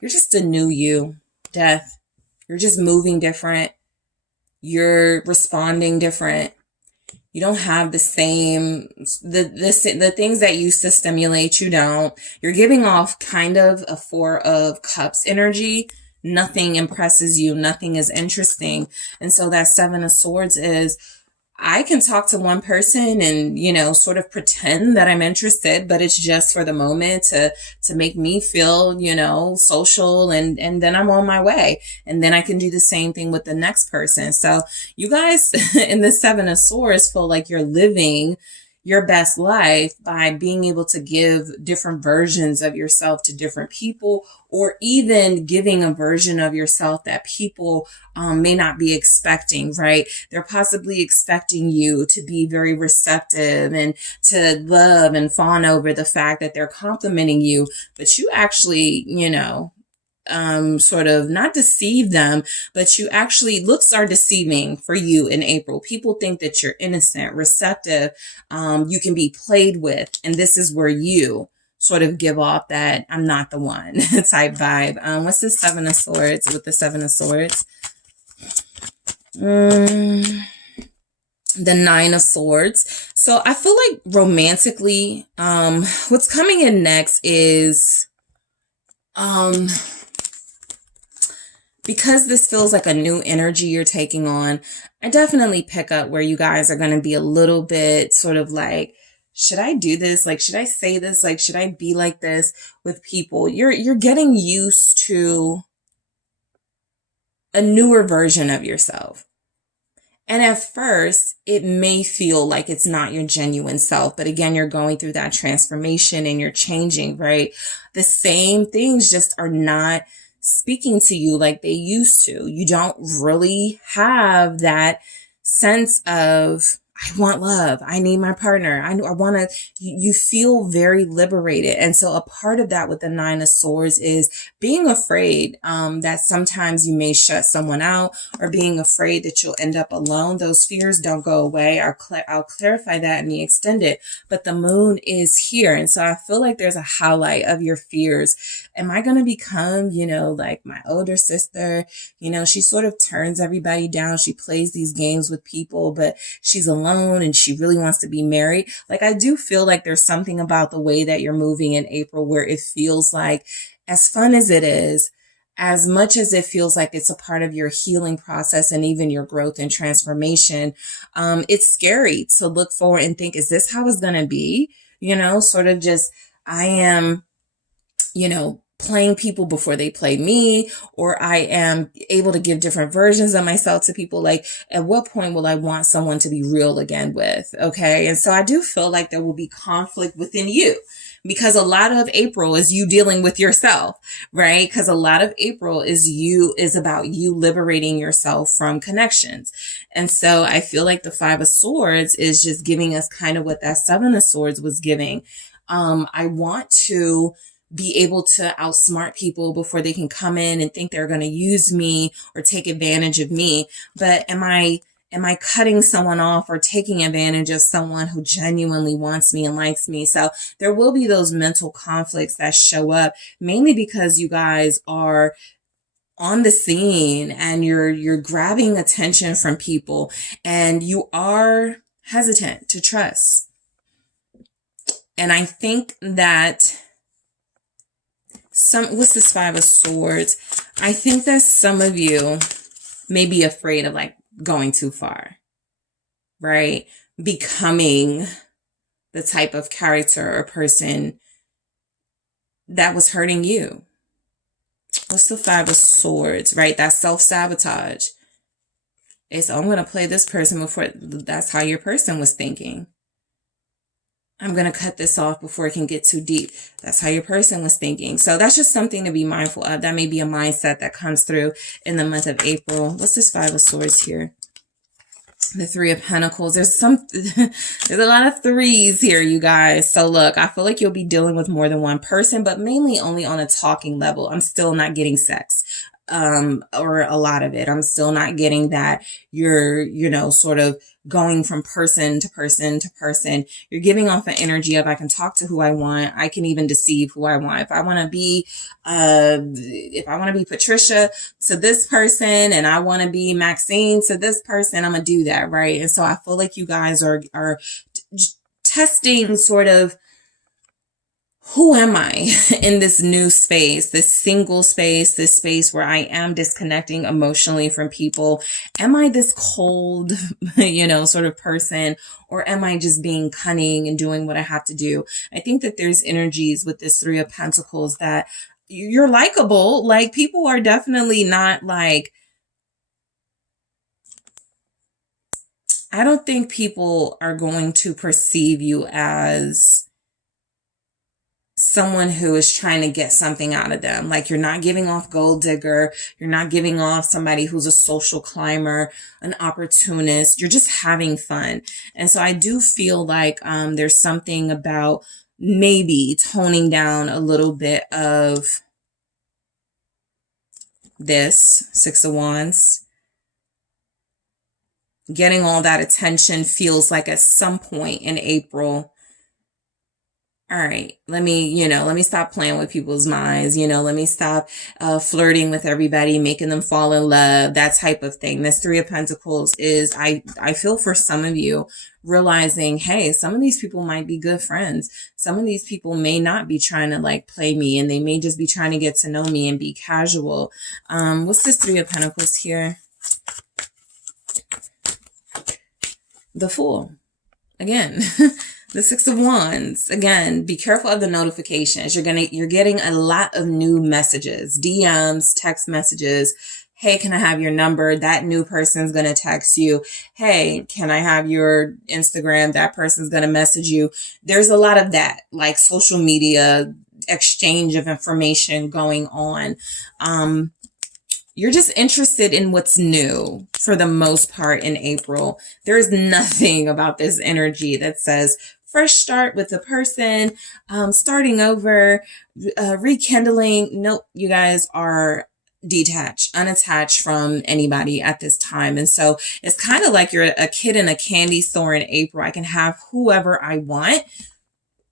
You're just a new you, Death. You're just moving different. You're responding different. You don't have the same, the things that used to stimulate you don't. You're giving off kind of a Four of Cups energy. Nothing impresses you. Nothing is interesting. And so that Seven of Swords is, I can talk to one person and, sort of pretend that I'm interested, but it's just for the moment to make me feel, social and then I'm on my way. And then I can do the same thing with the next person. So you guys in the Seven of Swords feel like you're living your best life by being able to give different versions of yourself to different people, or even giving a version of yourself that people may not be expecting, right? They're possibly expecting you to be very receptive and to love and fawn over the fact that they're complimenting you, but you actually, sort of not deceive them, but you actually, looks are deceiving for you in April. People think that you're innocent, receptive, you can be played with. And this is where you sort of give off that I'm not the one type vibe. What's the Seven of Swords with the Seven of Swords? The Nine of Swords. So I feel like romantically, what's coming in next is, because this feels like a new energy you're taking on, I definitely pick up where you guys are going to be a little bit sort of like, should I do this? Like, should I say this? Like, should I be like this with people? You're getting used to a newer version of yourself. And at first, it may feel like it's not your genuine self. But again, you're going through that transformation and you're changing, right? The same things just are not speaking to you like they used to. You don't really have that sense of, I want love. I need my partner. I want to, you feel very liberated. And so a part of that with the Nine of Swords is being afraid that sometimes you may shut someone out, or being afraid that you'll end up alone. Those fears don't go away. I'll clarify that in the extended, but the moon is here. And so I feel like there's a highlight of your fears. Am I going to become, like my older sister? She sort of turns everybody down. She plays these games with people, but she's alone and she really wants to be married. Like, I do feel like there's something about the way that you're moving in April where it feels like, as fun as it is, as much as it feels like it's a part of your healing process and even your growth and transformation, it's scary to look forward and think, is this how it's going to be? Sort of just, I am, playing people before they play me, or I am able to give different versions of myself to people. Like, at what point will I want someone to be real again with? Okay. And so I do feel like there will be conflict within you, because a lot of April is you dealing with yourself, right? Because a lot of April is about you liberating yourself from connections. And so I feel like the Five of Swords is just giving us kind of what that Seven of Swords was giving. I want to be able to outsmart people before they can come in and think they're going to use me or take advantage of me. But am I cutting someone off or taking advantage of someone who genuinely wants me and likes me? So there will be those mental conflicts that show up, mainly because you guys are on the scene and you're grabbing attention from people and you are hesitant to trust. And I think that what's this Five of Swords? I think that some of you may be afraid of like going too far, right? Becoming the type of character or person that was hurting you. What's the Five of Swords, right? That self-sabotage. It's, I'm going to play this person before, that's how your person was thinking. I'm going to cut this off before it can get too deep. That's how your person was thinking. So that's just something to be mindful of. That may be a mindset that comes through in the month of April. What's this Five of Swords here? The Three of Pentacles. There's a lot of threes here, you guys. So look, I feel like you'll be dealing with more than one person, but mainly only on a talking level. I'm still not getting sex. Or a lot of it. I'm still not getting that you're, sort of going from person to person to person. You're giving off an energy of, I can talk to who I want. I can even deceive who I want. If I want to be Patricia to this person and I want to be Maxine to this person, I'm going to do that. Right. And so I feel like you guys are testing sort of, who am I in this new space, this single space, this space where I am disconnecting emotionally from people? Am I this cold, sort of person, or am I just being cunning and doing what I have to do? I think that there's energies with this Three of Pentacles that you're likable. Like, people are definitely not like, I don't think people are going to perceive you as someone who is trying to get something out of them. Like, you're not giving off gold digger. You're not giving off somebody who's a social climber, an opportunist. You're just having fun. And so I do feel like there's something about maybe toning down a little bit of this Six of Wands. Getting all that attention feels like at some point in April, all right, let me stop playing with people's minds, let me stop flirting with everybody, making them fall in love, that type of thing. This Three of Pentacles is, I feel for some of you, realizing, hey, some of these people might be good friends. Some of these people may not be trying to like play me, and they may just be trying to get to know me and be casual. What's this Three of Pentacles here? The Fool. Again. The Six of Wands. Again, be careful of the notifications. You're getting a lot of new messages, DMs, text messages. Hey, can I have your number? That new person's going to text you. Hey, can I have your Instagram? That person's going to message you. There's a lot of that, like social media exchange of information going on. You're just interested in what's new for the most part in April. There's nothing about this energy that says fresh start with the person, starting over, rekindling. Nope, you guys are detached, unattached from anybody at this time. And so it's kind of like you're a kid in a candy store in April. I can have whoever I want.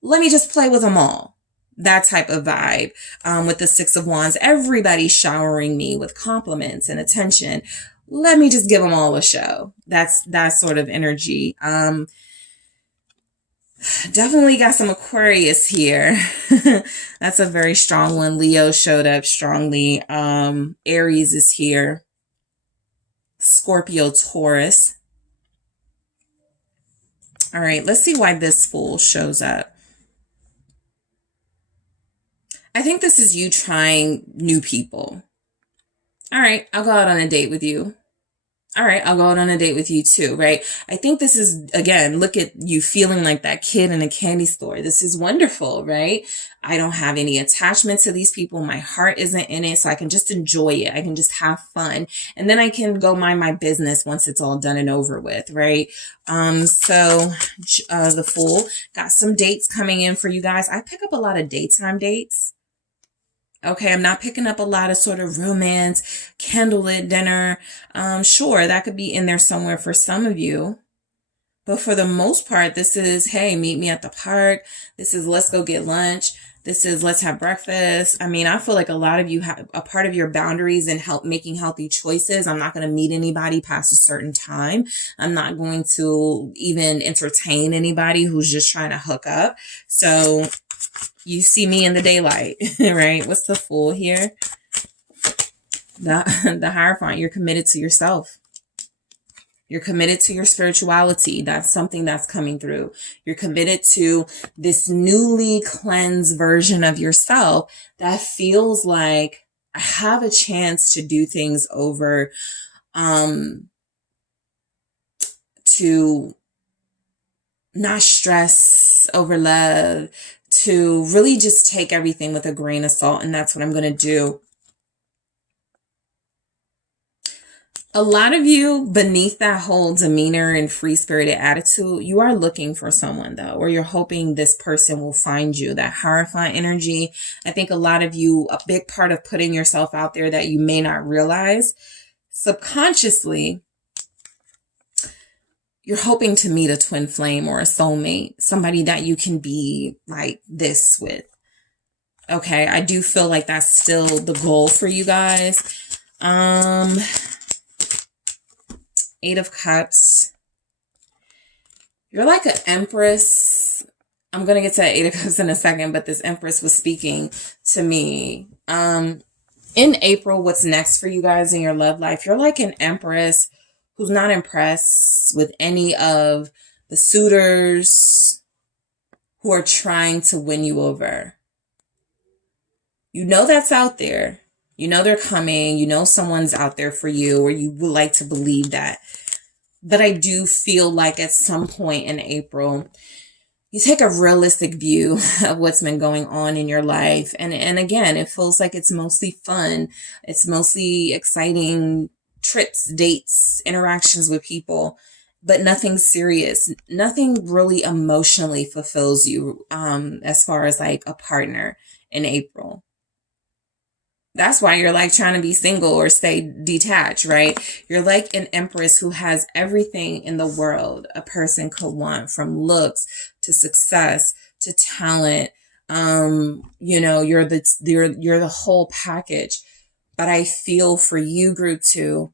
Let me just play with them all. That type of vibe with the Six of Wands. Everybody's showering me with compliments and attention. Let me just give them all a show. That's that sort of energy. Definitely got some Aquarius here. That's a very strong one. Leo showed up strongly. Aries is here. Scorpio, Taurus. All right, let's see why this Fool shows up. I think this is you trying new people. All right, I'll go out on a date with you. All right, I'll go out on a date with you too, right? I think this is, again, look at you feeling like that kid in a candy store. This is wonderful, right? I don't have any attachment to these people. My heart isn't in it, so I can just enjoy it. I can just have fun. And then I can go mind my business once it's all done and over with, right? So the Fool, got some dates coming in for you guys. I pick up a lot of daytime dates. Okay, I'm not picking up a lot of sort of romance, candlelit dinner. Sure, that could be in there somewhere for some of you. But for the most part, this is, hey, meet me at the park. This is, let's go get lunch. This is, let's have breakfast. I mean, I feel like a lot of you have a part of your boundaries and making healthy choices. I'm not going to meet anybody past a certain time. I'm not going to even entertain anybody who's just trying to hook up. So you see me in the daylight, right? What's the Fool here? The Hierophant. You're committed to yourself. You're committed to your spirituality. That's something that's coming through. You're committed to this newly cleansed version of yourself that feels like I have a chance to do things over, to not stress over love, to really just take everything with a grain of salt. And that's what I'm going to do. A lot of you, beneath that whole demeanor and free-spirited attitude, you are looking for someone, though, or you're hoping this person will find you. That Hierophant energy, I think a lot of you, a big part of putting yourself out there that you may not realize, subconsciously, you're hoping to meet a twin flame or a soulmate, somebody that you can be like this with. Okay, I do feel like that's still the goal for you guys. Eight of Cups. You're like an Empress. I'm going to get to that Eight of Cups in a second, but this Empress was speaking to me. In April, what's next for you guys in your love life? You're like an Empress who's not impressed with any of the suitors who are trying to win you over. You know that's out there. You know they're coming. You know someone's out there for you, or you would like to believe that. But I do feel like at some point in April, you take a realistic view of what's been going on in your life. And again, it feels like it's mostly fun. It's mostly exciting trips, dates, interactions with people, but nothing serious. Nothing really emotionally fulfills you as far as like a partner in April. That's why you're like trying to be single or stay detached, right? You're like an Empress who has everything in the world a person could want, from looks to success to talent. You know, you're the whole package. But I feel for you, group 2,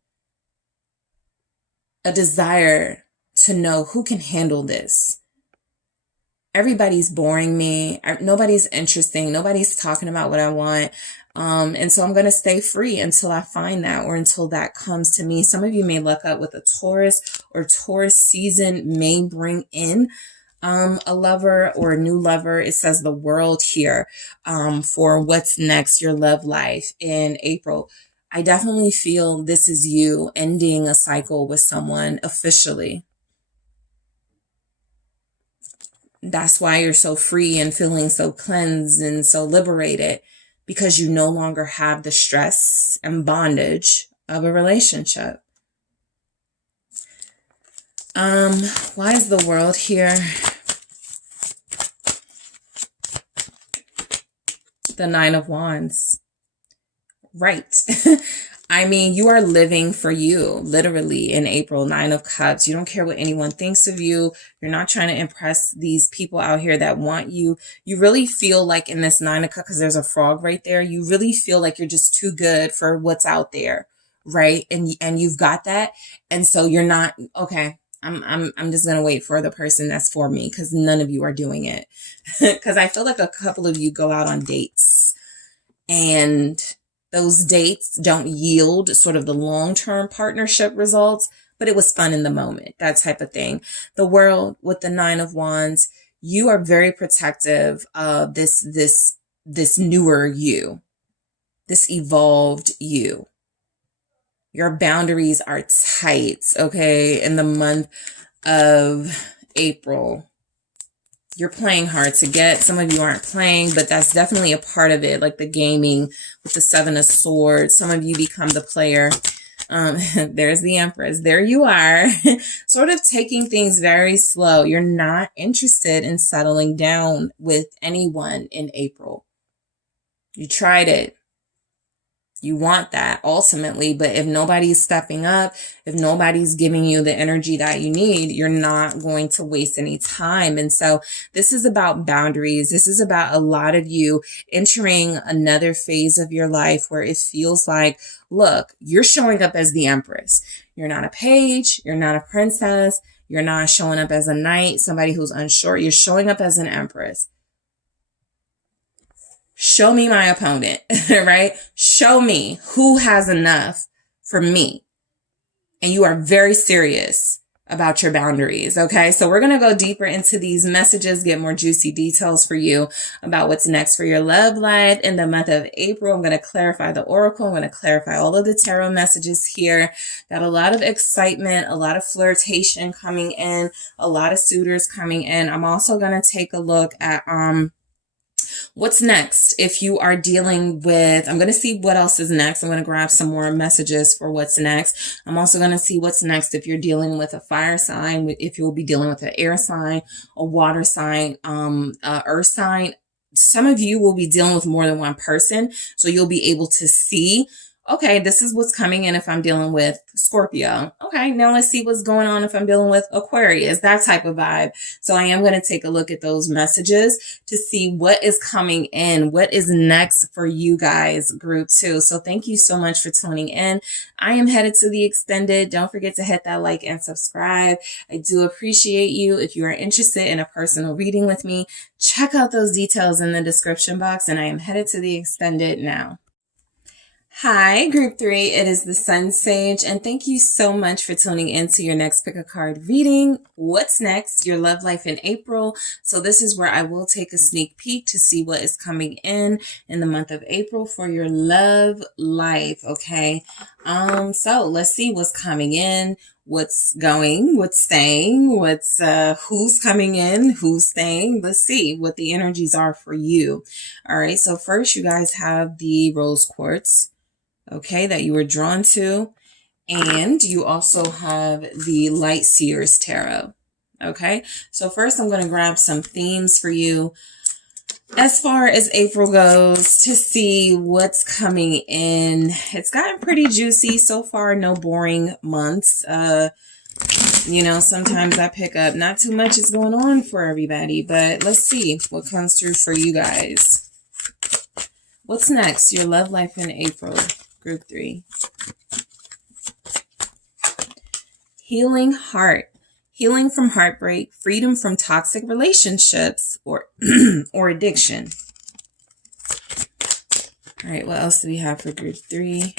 a desire to know who can handle this. Everybody's boring me. Nobody's interesting. Nobody's talking about what I want. And so I'm going to stay free until I find that, or until that comes to me. Some of you may luck up with a Taurus, or Taurus season may bring in a lover or a new lover. It says the world here for what's next, your love life in April. I definitely feel this is you ending a cycle with someone officially. That's why you're so free and feeling so cleansed and so liberated, because you no longer have the stress and bondage of a relationship. Why is the world here? The 9 of Wands. Right. I mean, you are living for you, literally, in April. 9 of Cups. You don't care what anyone thinks of you. You're not trying to impress these people out here that want you. You really feel like in this 9 of Cups, because there's a frog right there, you really feel like you're just too good for what's out there, right? And you've got that. And so you're not, okay, I'm just going to wait for the person that's for me, because none of you are doing it. Because I feel like a couple of you go out on dates, and those dates don't yield sort of the long-term partnership results, but it was fun in the moment, that type of thing. The world with the 9 of Wands, you are very protective of this newer you, this evolved you. Your boundaries are tight, okay? In the month of April, you're playing hard to get. Some of you aren't playing, but that's definitely a part of it, like the gaming with the 7 of Swords. Some of you become the player. There's the Empress. There you are, sort of taking things very slow. You're not interested in settling down with anyone in April. You tried it. You want that ultimately, but if nobody's stepping up, if nobody's giving you the energy that you need, you're not going to waste any time. And so this is about boundaries. This is about a lot of you entering another phase of your life where it feels like, look, you're showing up as the Empress. You're not a page. You're not a princess. You're not showing up as a knight, somebody who's unsure. You're showing up as an Empress. Show me my opponent, right? Show me who has enough for me. And you are very serious about your boundaries, okay? So we're going to go deeper into these messages, get more juicy details for you about what's next for your love life in the month of April. I'm going to clarify the oracle. I'm going to clarify all of the tarot messages here. Got a lot of excitement, a lot of flirtation coming in, a lot of suitors coming in. I'm also going to take a look at, what's next if you are dealing with, I'm going to see what else is next. I'm going to grab some more messages for what's next. I'm also going to see what's next if you're dealing with a fire sign, if you'll be dealing with an air sign, a water sign, earth sign. Some of you will be dealing with more than one person. So you'll be able to see, okay, this is what's coming in if I'm dealing with Scorpio. Okay, now let's see what's going on if I'm dealing with Aquarius, that type of vibe. So I am going to take a look at those messages to see what is coming in, what is next for you guys, group 2. So thank you so much for tuning in. I am headed to the extended. Don't forget to hit that like and subscribe. I do appreciate you. If you are interested in a personal reading with me, check out those details in the description box, and I am headed to the extended now. Hi, Group 3. It is the SunSage, and thank you so much for tuning in to your next pick a card reading. What's next? Your love life in April. So this is where I will take a sneak peek to see what is coming in the month of April for your love life. Okay. So let's see what's coming in, what's going, what's staying, who's coming in, who's staying. Let's see what the energies are for you. All right. So first, you guys have the rose quartz. Okay, that you were drawn to. And you also have the Light Seers Tarot. Okay, so first I'm going to grab some themes for you as far as April goes to see what's coming in. It's gotten pretty juicy so far, no boring months. You know, sometimes I pick up not too much is going on for everybody, but let's see what comes through for you guys. What's next? Your love life in April, group 3. Healing heart. Healing from heartbreak, freedom from toxic relationships or or addiction. All right, what else do we have for group 3?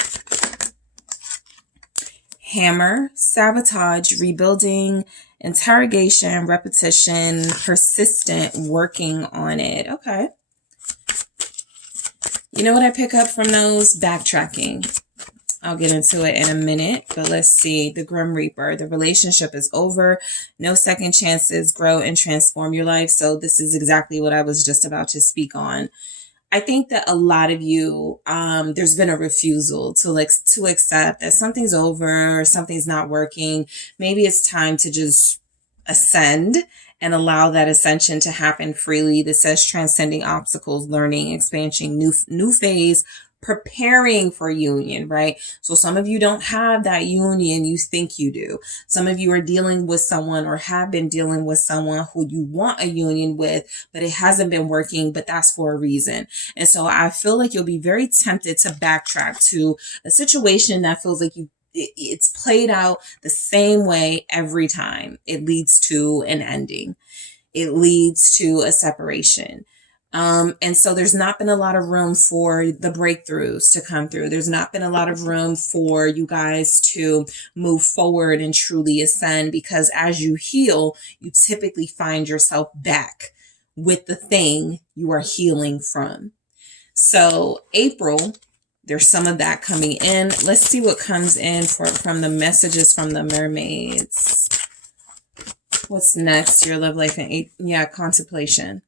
Hammer, sabotage, rebuilding, interrogation, repetition, persistent, working on it. Okay. You know what I pick up from those? Backtracking. I'll get into it in a minute, but let's see. The Grim Reaper. The relationship is over. No second chances. Grow and transform your life. So this is exactly what I was just about to speak on. I think that a lot of you, there's been a refusal to accept that something's over or something's not working. Maybe it's time to just ascend and allow that ascension to happen freely. This says transcending obstacles, learning, expansion, new phase, preparing for union, right? So some of you don't have that union you think you do. Some of you are dealing with someone or have been dealing with someone who you want a union with, but it hasn't been working, but that's for a reason. And so I feel like you'll be very tempted to backtrack to a situation that feels like it's played out the same way every time. It leads to an ending. It leads to a separation. And so there's not been a lot of room for the breakthroughs to come through. There's not been a lot of room for you guys to move forward and truly ascend, because as you heal, you typically find yourself back with the thing you are healing from. So April, there's some of that coming in. Let's see what comes in from the messages from the mermaids. What's next? Your love life and contemplation.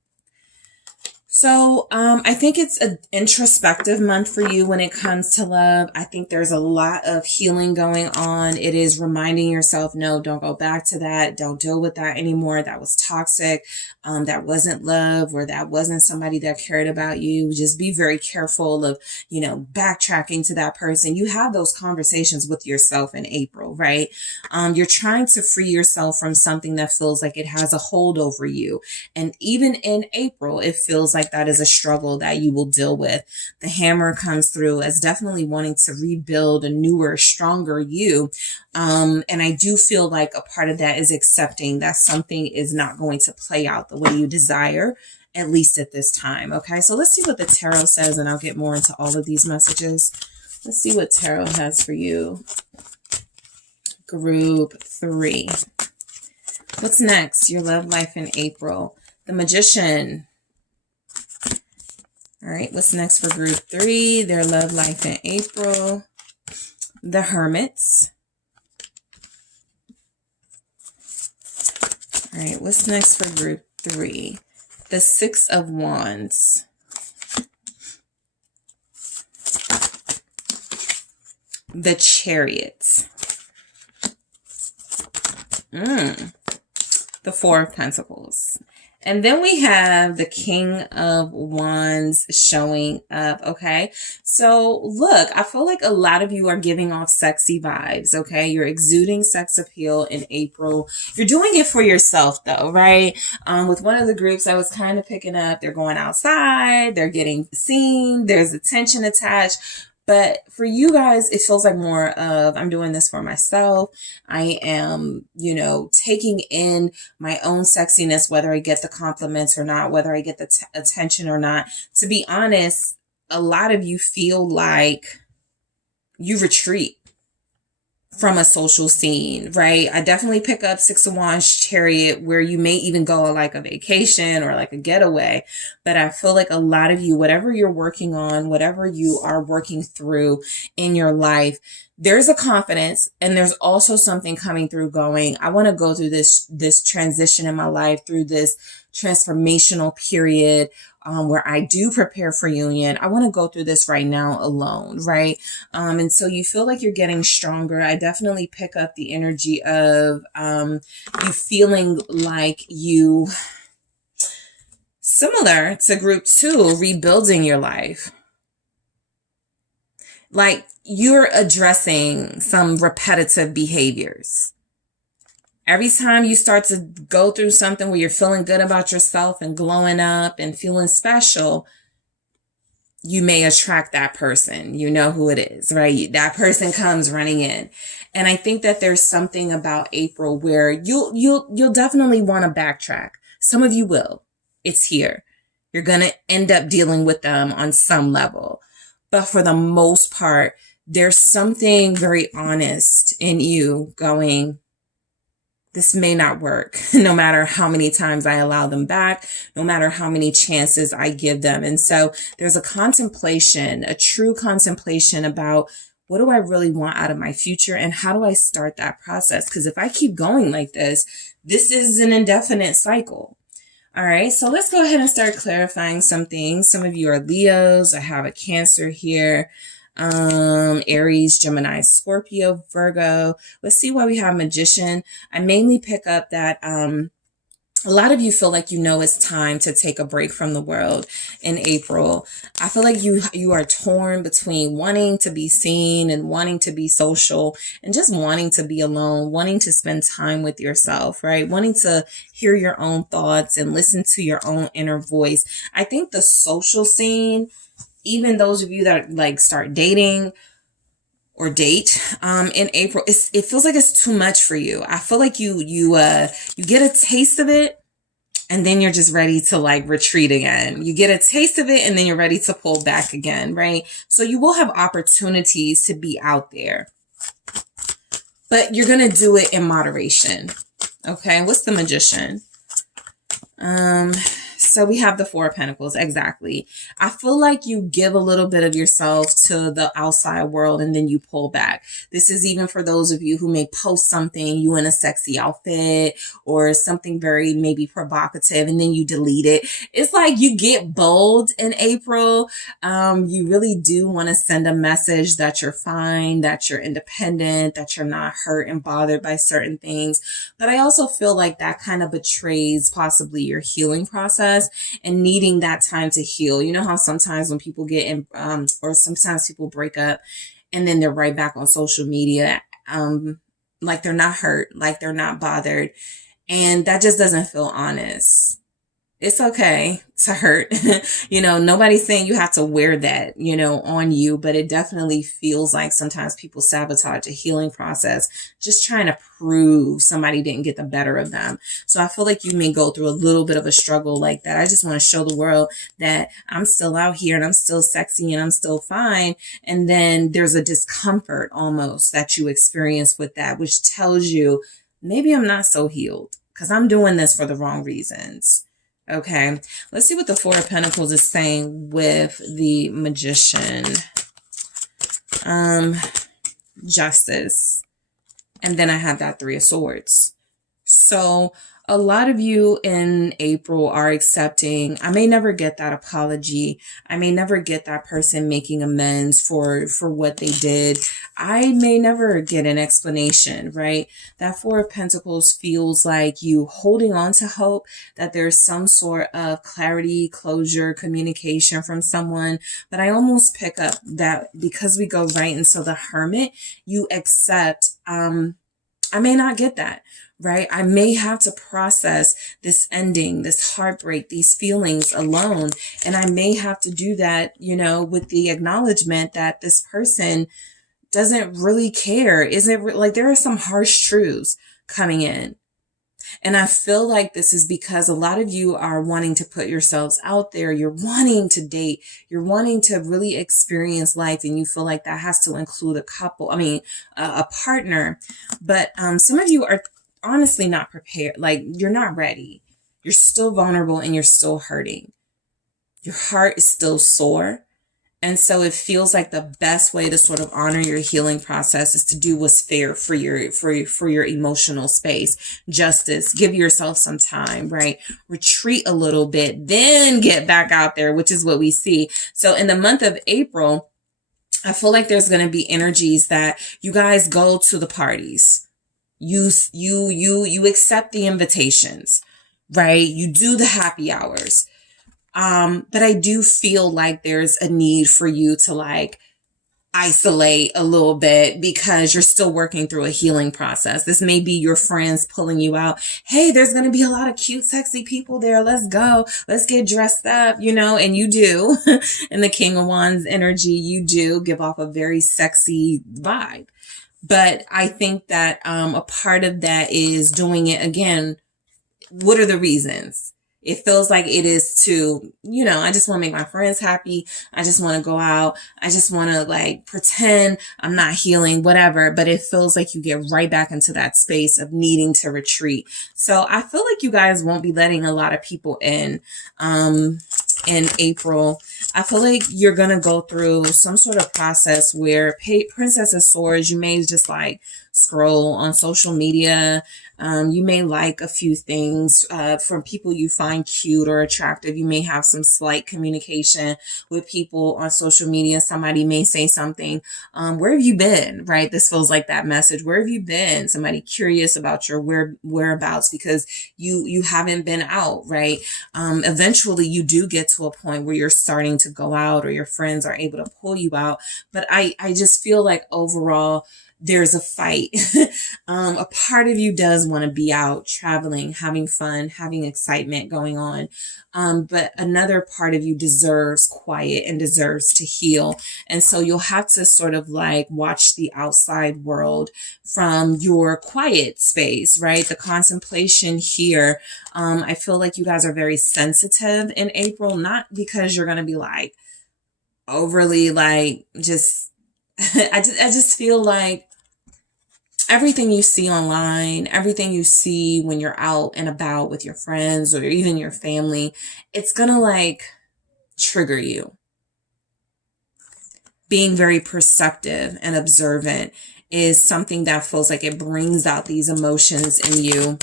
So I think it's an introspective month for you when it comes to love. I think there's a lot of healing going on. It is reminding yourself, no, don't go back to that. Don't deal with that anymore. That was toxic. That wasn't love, or that wasn't somebody that cared about you. Just be very careful of, backtracking to that person. You have those conversations with yourself in April, right? You're trying to free yourself from something that feels like it has a hold over you. And even in April, it feels like that is a struggle that you will deal with. The hammer comes through as definitely wanting to rebuild a newer, stronger you. And I do feel like a part of that is accepting that something is not going to play out the way you desire, at least at this time. Okay, so let's see what the tarot says, and I'll get more into all of these messages. Let's see what tarot has for you. Group 3. What's next? Your love life in April. The Magician. All right, what's next for group 3? Their love life in April. The Hermits. All right, what's next for group 3? The Six of Wands. The Chariot. The Four of Pentacles. And then we have the King of Wands showing up, okay? So look, I feel like a lot of you are giving off sexy vibes, okay? You're exuding sex appeal in April. You're doing it for yourself though, right? With one of the groups I was kind of picking up, they're going outside, they're getting seen, there's attention attached. But for you guys, it feels like more of, I'm doing this for myself. I am, taking in my own sexiness, whether I get the compliments or not, whether I get the attention or not. To be honest, a lot of you feel like you retreat from a social scene, right? I definitely pick up Six of Wands, Chariot, where you may even go like a vacation or like a getaway. But I feel like a lot of you, whatever you're working on, whatever you are working through in your life, there's a confidence, and there's also something coming through going, I want to go through this transition in my life, through this transformational period, where I do prepare for union. I want to go through this right now alone, right? And so you feel like you're getting stronger. I definitely pick up the energy of you feeling like you, similar to group 2, rebuilding your life. Like you're addressing some repetitive behaviors. Every time you start to go through something where you're feeling good about yourself and glowing up and feeling special, you may attract that person. You know who it is, right? That person comes running in. And I think that there's something about April where you'll definitely want to backtrack. Some of you will. It's here. You're going to end up dealing with them on some level. But for the most part, there's something very honest in you going, this may not work, no matter how many times I allow them back, no matter how many chances I give them. And so there's a contemplation, a true contemplation about, what do I really want out of my future? And how do I start that process? Because if I keep going like this is an indefinite cycle. All right, so let's go ahead and start clarifying some things. Some of you are Leos. I have a Cancer here. Aries, Gemini, Scorpio, Virgo. Let's see why we have Magician. I mainly pick up that a lot of you feel like it's time to take a break from the world in April. I feel like you are torn between wanting to be seen and wanting to be social and just wanting to be alone, wanting to spend time with yourself, right? Wanting to hear your own thoughts and listen to your own inner voice. I think the social scene, even those of you that like start dating or date in April, it feels like it's too much for you. I feel like you get a taste of it and then you're just ready to like retreat again. You get a taste of it and then you're ready to pull back again, right? So you will have opportunities to be out there, but you're going to do it in moderation. Okay. What's the Magician? So we have the Four of Pentacles. Exactly. I feel like you give a little bit of yourself to the outside world and then you pull back. This is even for those of you who may post something, you in a sexy outfit or something very maybe provocative, and then you delete it. It's like you get bold in April. You really do want to send a message that you're fine, that you're independent, that you're not hurt and bothered by certain things. But I also feel like that kind of betrays possibly your healing process and needing that time to heal. You know how sometimes when people get in, or sometimes people break up and then they're right back on social media, like they're not hurt, like they're not bothered. And that just doesn't feel honest. It's okay to hurt. Nobody's saying you have to wear that, on you, but it definitely feels like sometimes people sabotage a healing process, just trying to prove somebody didn't get the better of them. So I feel like you may go through a little bit of a struggle like that. I just want to show the world that I'm still out here and I'm still sexy and I'm still fine. And then there's a discomfort almost that you experience with that, which tells you maybe I'm not so healed because I'm doing this for the wrong reasons. Okay, let's see what the Four of Pentacles is saying with the Magician. Justice. And then I have that Three of Swords. So a lot of you in April are accepting, I may never get that apology. I may never get that person making amends for what they did. I may never get an explanation, right? That Four of Pentacles feels like you holding on to hope that there's some sort of clarity, closure, communication from someone. But I almost pick up that because we go right into the Hermit, you accept, I may not get that. Right? I may have to process this ending, this heartbreak, these feelings alone. And I may have to do that, with the acknowledgement that this person doesn't really care. Like there are some harsh truths coming in. And I feel like this is because a lot of you are wanting to put yourselves out there. You're wanting to date. You're wanting to really experience life. And you feel like that has to include a partner. But some of you are honestly not prepared. Like you're not ready. You're still vulnerable and you're still hurting. Your heart is still sore. And so it feels like the best way to sort of honor your healing process is to do what's fair for your emotional space. Justice, give yourself some time, right? Retreat a little bit, then get back out there, which is what we see. So in the month of April, I feel like there's going to be energies that you guys go to the parties. You accept the invitations, right? You do the happy hours. But I do feel like there's a need for you to isolate a little bit because you're still working through a healing process. This may be your friends pulling you out. Hey, there's going to be a lot of cute, sexy people there. Let's go. Let's get dressed up, and you do. In the King of Wands energy, you do give off a very sexy vibe. But I think that a part of that is doing it again. What are the reasons? It feels like it is to, I just want to make my friends happy. I just want to go out. I just want to like pretend I'm not healing, whatever. But it feels like you get right back into that space of needing to retreat. So I feel like you guys won't be letting a lot of people in April. I feel like you're going to go through some sort of process where Princess of Swords, you may just like scroll on social media. You may like a few things from people you find cute or attractive. You may have some slight communication with people on social media. Somebody may say something. Where have you been? Right? This feels like that message. Where have you been? Somebody curious about your whereabouts because you haven't been out, right? Eventually you do get to a point where you're starting to go out or your friends are able to pull you out. But I just feel like overall, there's a fight. A part of you does want to be out traveling, having fun, having excitement going on. But another part of you deserves quiet and deserves to heal. And so you'll have to sort of like watch the outside world from your quiet space, right? The contemplation here. I feel like you guys are very sensitive in April, not because you're going to be like overly like just I just feel like everything you see online, everything you see when you're out and about with your friends or even your family, it's gonna like trigger you. Being very perceptive and observant is something that feels like it brings out these emotions in you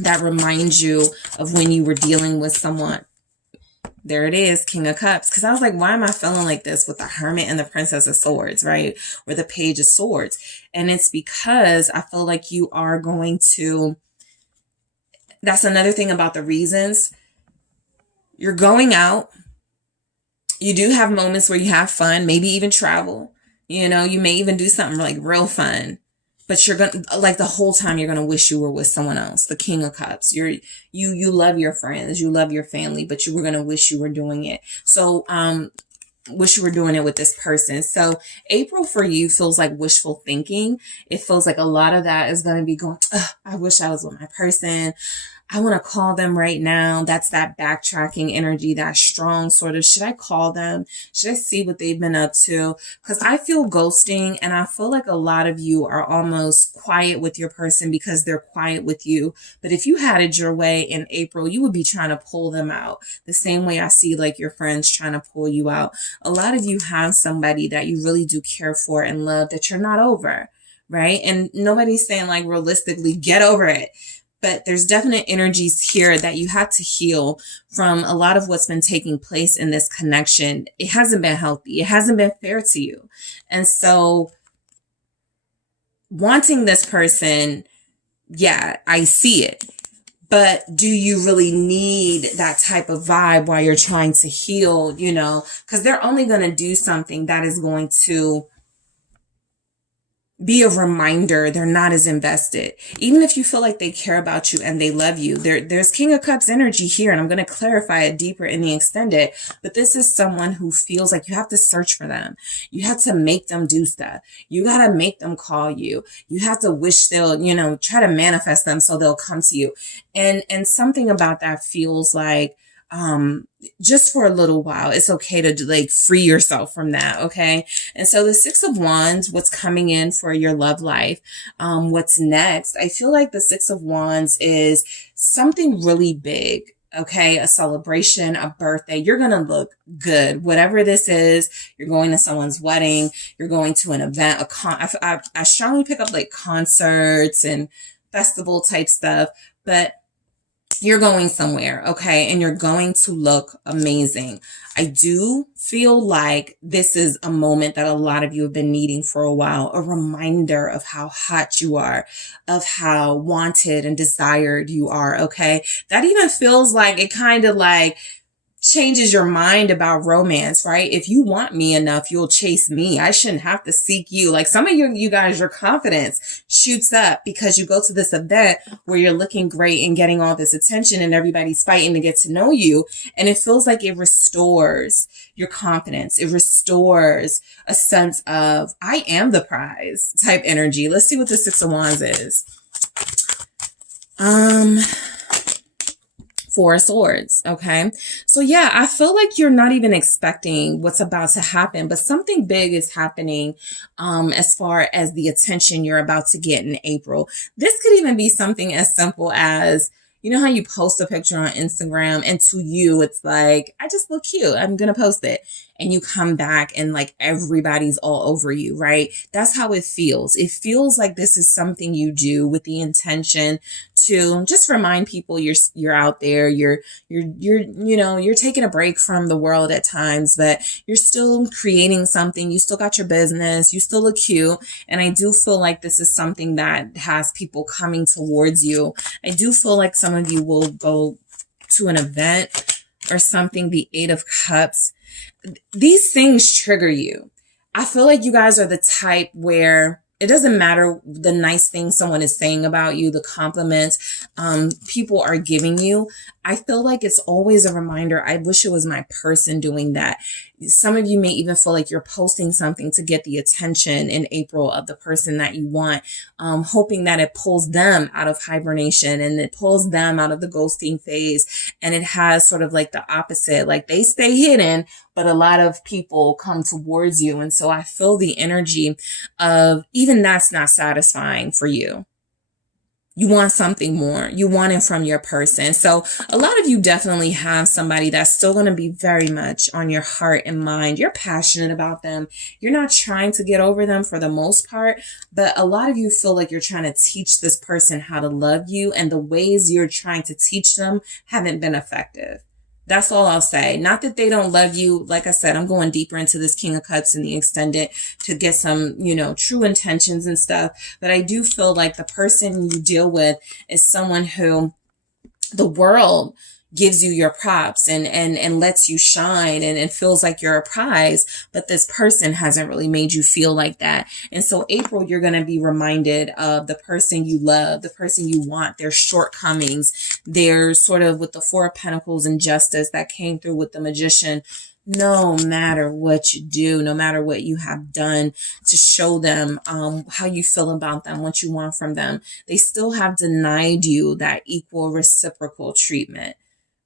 that reminds you of when you were dealing with someone. There it is, King of Cups. Because I was like, why am I feeling like this with the Hermit and the Princess of Swords, right? Or the Page of Swords. And it's because I feel like you are going to, that's another thing about the reasons. You're going out. You do have moments where you have fun, maybe even travel. You may even do something like real fun. But you're going to, like the whole time you're going to wish you were with someone else. The King of Cups. You love your friends. You love your family, but you were going to wish you were doing it. So, wish you were doing it with this person. So April for you feels like wishful thinking. It feels like a lot of that is going to be going, I wish I was with my person. I want to call them right now. That's that backtracking energy, that strong sort of, should I call them? Should I see what they've been up to? Because I feel ghosting, and I feel like a lot of you are almost quiet with your person because they're quiet with you. But if you had it your way in April, you would be trying to pull them out the same way I see like your friends trying to pull you out. A lot of you have somebody that you really do care for and love that you're not over, right? And nobody's saying like realistically, get over it. But there's definite energies here that you had to heal from a lot of what's been taking place in this connection. It hasn't been healthy. It hasn't been fair to you. And so wanting this person, yeah, I see it. But do you really need that type of vibe while you're trying to heal, because they're only going to do something that is going to be a reminder they're not as invested. Even if you feel like they care about you and they love you, there's King of Cups energy here, and I'm going to clarify it deeper in the extended, but this is someone who feels like you have to search for them. You have to make them do stuff. You got to make them call you. You have to wish they'll, try to manifest them so they'll come to you. And something about that feels like, just for a little while, it's okay to like free yourself from that. Okay. And so the Six of Wands, what's coming in for your love life, what's next? I feel like the Six of Wands is something really big. Okay. A celebration, a birthday. You're going to look good. Whatever this is, you're going to someone's wedding, you're going to an event, I strongly pick up like concerts and festival type stuff, but you're going somewhere, okay? And you're going to look amazing. I do feel like this is a moment that a lot of you have been needing for a while, a reminder of how hot you are, of how wanted and desired you are, okay? That even feels like it kind of like changes your mind about romance, right? If you want me enough, you'll chase me. I shouldn't have to seek you. Like some of you guys, your confidence shoots up because you go to this event where you're looking great and getting all this attention and everybody's fighting to get to know you. And it feels like it restores your confidence. It restores a sense of, I am the prize type energy. Let's see what the Six of Wands is. Four of Swords. Okay. So yeah, I feel like you're not even expecting what's about to happen, but something big is happening, as far as the attention you're about to get in April. This could even be something as simple as, you know how you post a picture on Instagram and to you, it's like, I just look cute, I'm going to post it. And you come back and like everybody's all over you, right? That's how it feels. It feels like this is something you do with the intention to just remind people you're out there, you're taking a break from the world at times, but you're still creating something. You still got your business, you still look cute. And I do feel like this is something that has people coming towards you. I do feel like some of you will go to an event or something, the Eight of Cups. These things trigger you. I feel like you guys are the type where it doesn't matter the nice things someone is saying about you, the compliments people are giving you. I feel like it's always a reminder. I wish it was my person doing that. Some of you may even feel like you're posting something to get the attention in April of the person that you want, hoping that it pulls them out of hibernation and it pulls them out of the ghosting phase. And it has sort of like the opposite, like they stay hidden, but a lot of people come towards you. And so I feel the energy of even that's not satisfying for you. You want something more. You want it from your person. So a lot of you definitely have somebody that's still going to be very much on your heart and mind. You're passionate about them. You're not trying to get over them for the most part, but a lot of you feel like you're trying to teach this person how to love you, and the ways you're trying to teach them haven't been effective. That's all I'll say. Not that they don't love you. Like I said, I'm going deeper into this King of Cups and the extended to get some, true intentions and stuff. But I do feel like the person you deal with is someone who the world gives you your props and lets you shine and feels like you're a prize, but this person hasn't really made you feel like that. And so April, you're going to be reminded of the person you love, the person you want, their shortcomings, their sort of with the Four of Pentacles and justice that came through with the Magician. No matter what you do, no matter what you have done to show them how you feel about them, what you want from them, they still have denied you that equal reciprocal treatment.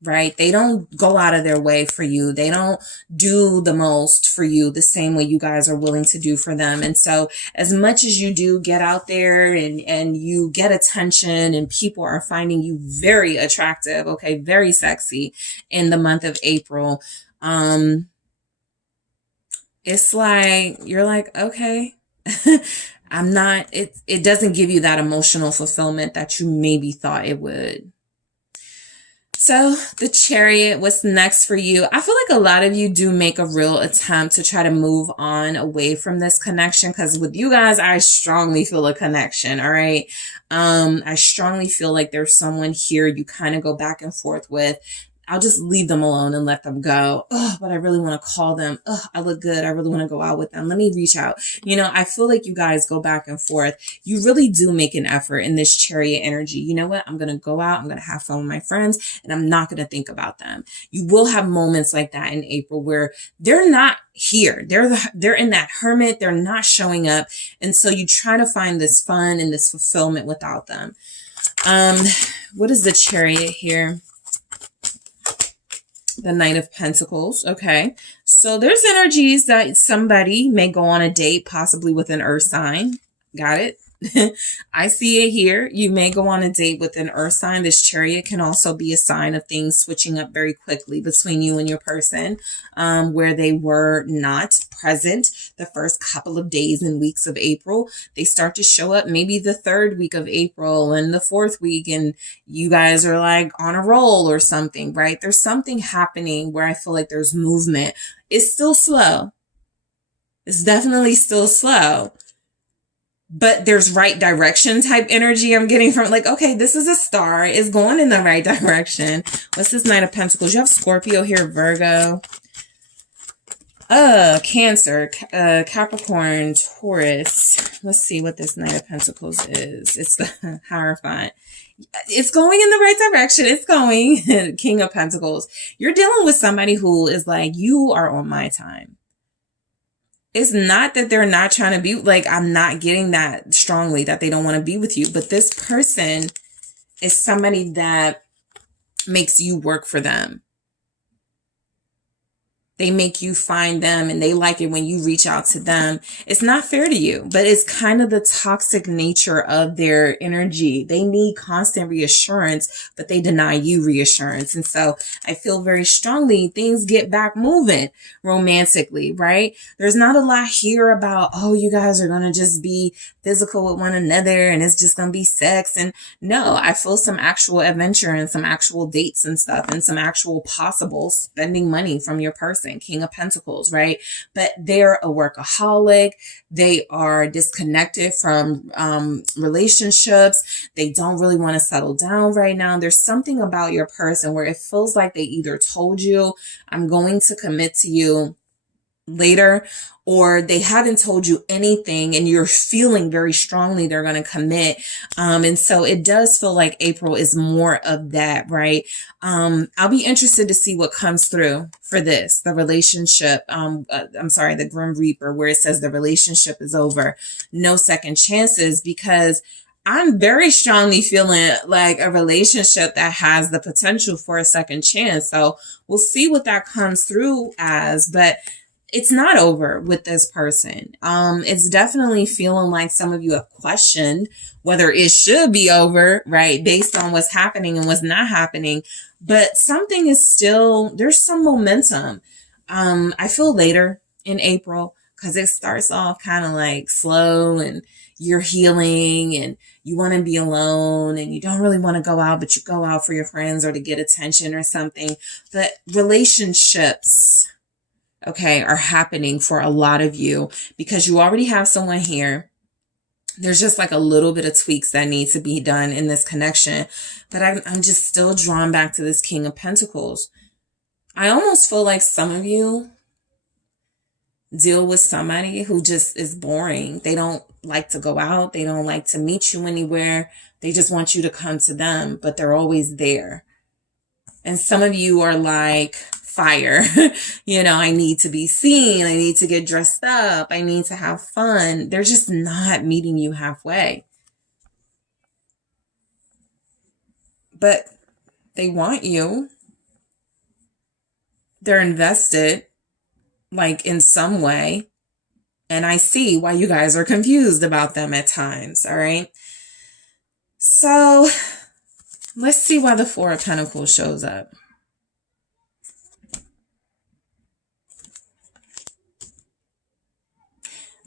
Right? They don't go out of their way for you. They don't do the most for you the same way you guys are willing to do for them. And so as much as you do get out there and you get attention and people are finding you very attractive, okay, very sexy in the month of April, it's like, you're like, okay, I'm not, it doesn't give you that emotional fulfillment that you maybe thought it would. So the Chariot, what's next for you? I feel like a lot of you do make a real attempt to try to move on away from this connection, because with you guys, I strongly feel a connection. All right. I strongly feel like there's someone here you kind of go back and forth with. I'll just leave them alone and let them go. Oh, but I really want to call them. Oh, I look good. I really want to go out with them. Let me reach out. I feel like you guys go back and forth. You really do make an effort in this Chariot energy. You know what? I'm going to go out. I'm going to have fun with my friends and I'm not going to think about them. You will have moments like that in April where they're not here. They're in that hermit. They're not showing up. And so you try to find this fun and this fulfillment without them. What is the Chariot here? The Knight of Pentacles. Okay. So there's energies that somebody may go on a date, possibly with an earth sign. Got it? I see it here. You may go on a date with an earth sign. This Chariot can also be a sign of things switching up very quickly between you and your person, where they were not present the first couple of days and weeks of April. They start to show up maybe the third week of April and the fourth week, and you guys are like on a roll or something, right? There's something happening where I feel like there's movement. It's still slow. It's definitely still slow. but there's right direction type energy I'm getting from, like, okay, this is a star. It's going in the right direction. What's this Knight of Pentacles? You have Scorpio here, Virgo. Cancer, Capricorn, Taurus. Let's see what this Knight of Pentacles is. It's the Hierophant. It's going in the right direction. It's going. King of Pentacles. You're dealing with somebody who is like, you are on my time. It's not that they're not trying to be, like, I'm not getting that strongly that they don't want to be with you. But this person is somebody that makes you work for them. They make you find them, and they like it when you reach out to them. It's not fair to you, but it's kind of the toxic nature of their energy. They need constant reassurance, but they deny you reassurance. And so I feel very strongly things get back moving romantically, right? There's not a lot here about, oh, you guys are going to just be physical with one another and it's just going to be sex. And no, I feel some actual adventure and some actual dates and stuff and some actual possible spending money from your person. King of Pentacles, right? But they're a workaholic. They are disconnected from relationships. They don't really want to settle down right now. There's something about your person where it feels like they either told you, I'm going to commit to you later, or they haven't told you anything and you're feeling very strongly they're going to commit. And so it does feel like April is more of that, right? I'll be interested to see what comes through for this, the relationship. The Grim Reaper, where it says the relationship is over, no second chances, because I'm very strongly feeling like a relationship that has the potential for a second chance. So we'll see what that comes through as, but it's not over with this person. It's definitely feeling like some of you have questioned whether it should be over, right? Based on what's happening and what's not happening. But something is still, there's some momentum. I feel later in April, because it starts off kind of like slow and you're healing and you want to be alone and you don't really want to go out, but you go out for your friends or to get attention or something. But relationships, okay, are happening for a lot of you because you already have someone here. There's just like a little bit of tweaks that need to be done in this connection. But I'm just still drawn back to this King of Pentacles. I almost feel like some of you deal with somebody who just is boring. They don't like to go out. They don't like to meet you anywhere. They just want you to come to them, but they're always there. And some of you are like fire. I need to be seen. I need to get dressed up. I need to have fun. They're just not meeting you halfway. But they want you. They're invested, like, in some way. And I see why you guys are confused about them at times. All right. So let's see why the Four of Pentacles shows up.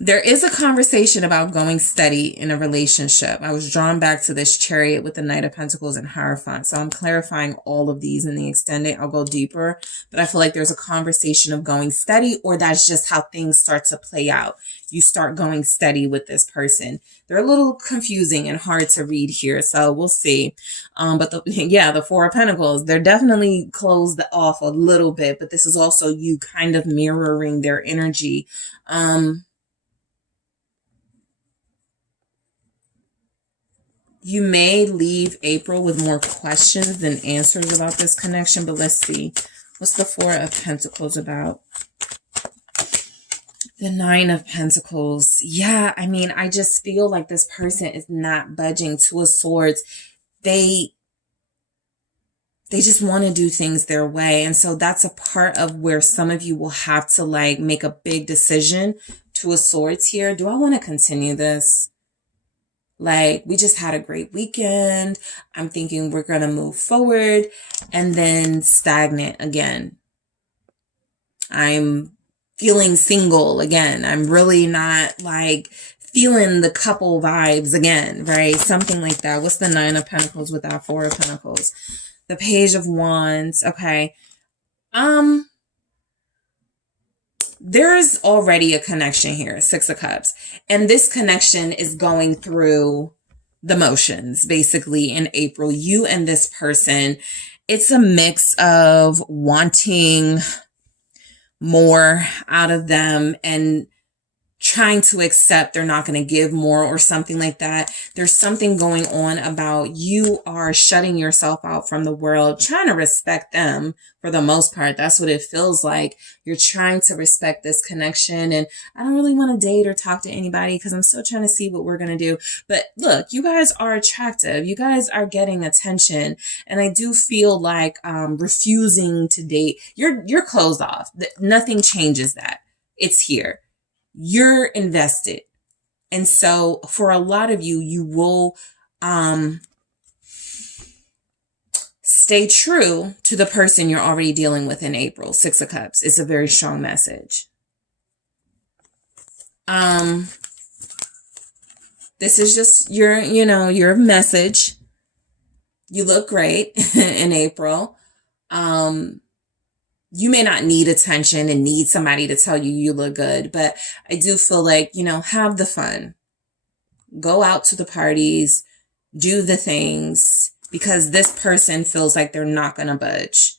There is a conversation about going steady in a relationship. I was drawn back to this Chariot with the Knight of Pentacles and Hierophant. So I'm clarifying all of these in the extended. I'll go deeper, but I feel like there's a conversation of going steady, or that's just how things start to play out. You start going steady with this person. They're a little confusing and hard to read here, so we'll see. But the Four of Pentacles, they're definitely closed off a little bit, but this is also you kind of mirroring their energy. You may leave April with more questions than answers about this connection, but let's see. What's the Four of Pentacles about? The Nine of Pentacles. Yeah, I mean, I just feel like this person is not budging. Two of Swords. They just want to do things their way. And so that's a part of where some of you will have to like make a big decision. Two of Swords here. Do I want to continue this? Like, we just had a great weekend. I'm thinking we're going to move forward, and then stagnant again. I'm feeling single again. I'm really not like feeling the couple vibes again, right? Something like that. What's the Nine of Pentacles with that Four of Pentacles? The Page of Wands. Okay. there's already a connection here, Six of Cups. And this connection is going through the motions, basically, in April. You and this person, it's a mix of wanting more out of them and trying to accept they're not going to give more or something like that. There's something going on about you are shutting yourself out from the world, trying to respect them for the most part. That's what it feels like. You're trying to respect this connection. And I don't really want to date or talk to anybody because I'm still trying to see what we're going to do. But look, you guys are attractive. You guys are getting attention. And I do feel like refusing to date, you're closed off. Nothing changes that. It's here. You're invested. And so for a lot of you, you will stay true to the person you're already dealing with in April. Six of Cups. It's a very strong message. This is just your message. You look great in April. You may not need attention and need somebody to tell you look good, but I do feel like, have the fun. Go out to the parties, do the things, because this person feels like they're not going to budge.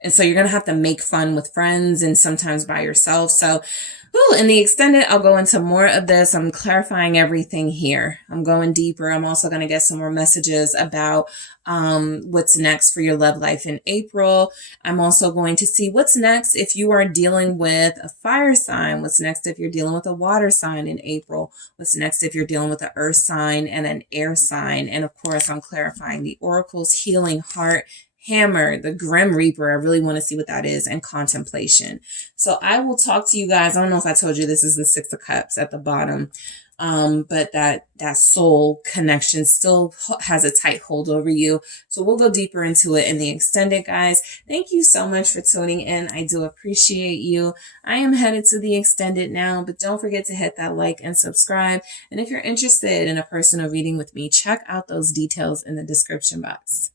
And so you're going to have to make fun with friends and sometimes by yourself. So, in the extended, I'll go into more of this. I'm clarifying everything here. I'm going deeper. I'm also going to get some more messages about what's next for your love life in April. I'm also going to see what's next if you are dealing with a fire sign. What's next if you're dealing with a water sign in April? What's next if you're dealing with an earth sign and an air sign? And of course, I'm clarifying the oracles, healing, heart, Hammer, the Grim Reaper. I really want to see what that is, and contemplation. So I will talk to you guys. I don't know if I told you this is the Six of Cups at the bottom. But that soul connection still has a tight hold over you. So we'll go deeper into it in the extended, guys. Thank you so much for tuning in. I do appreciate you. I am headed to the extended now, but don't forget to hit that like and subscribe. And if you're interested in a personal reading with me, check out those details in the description box.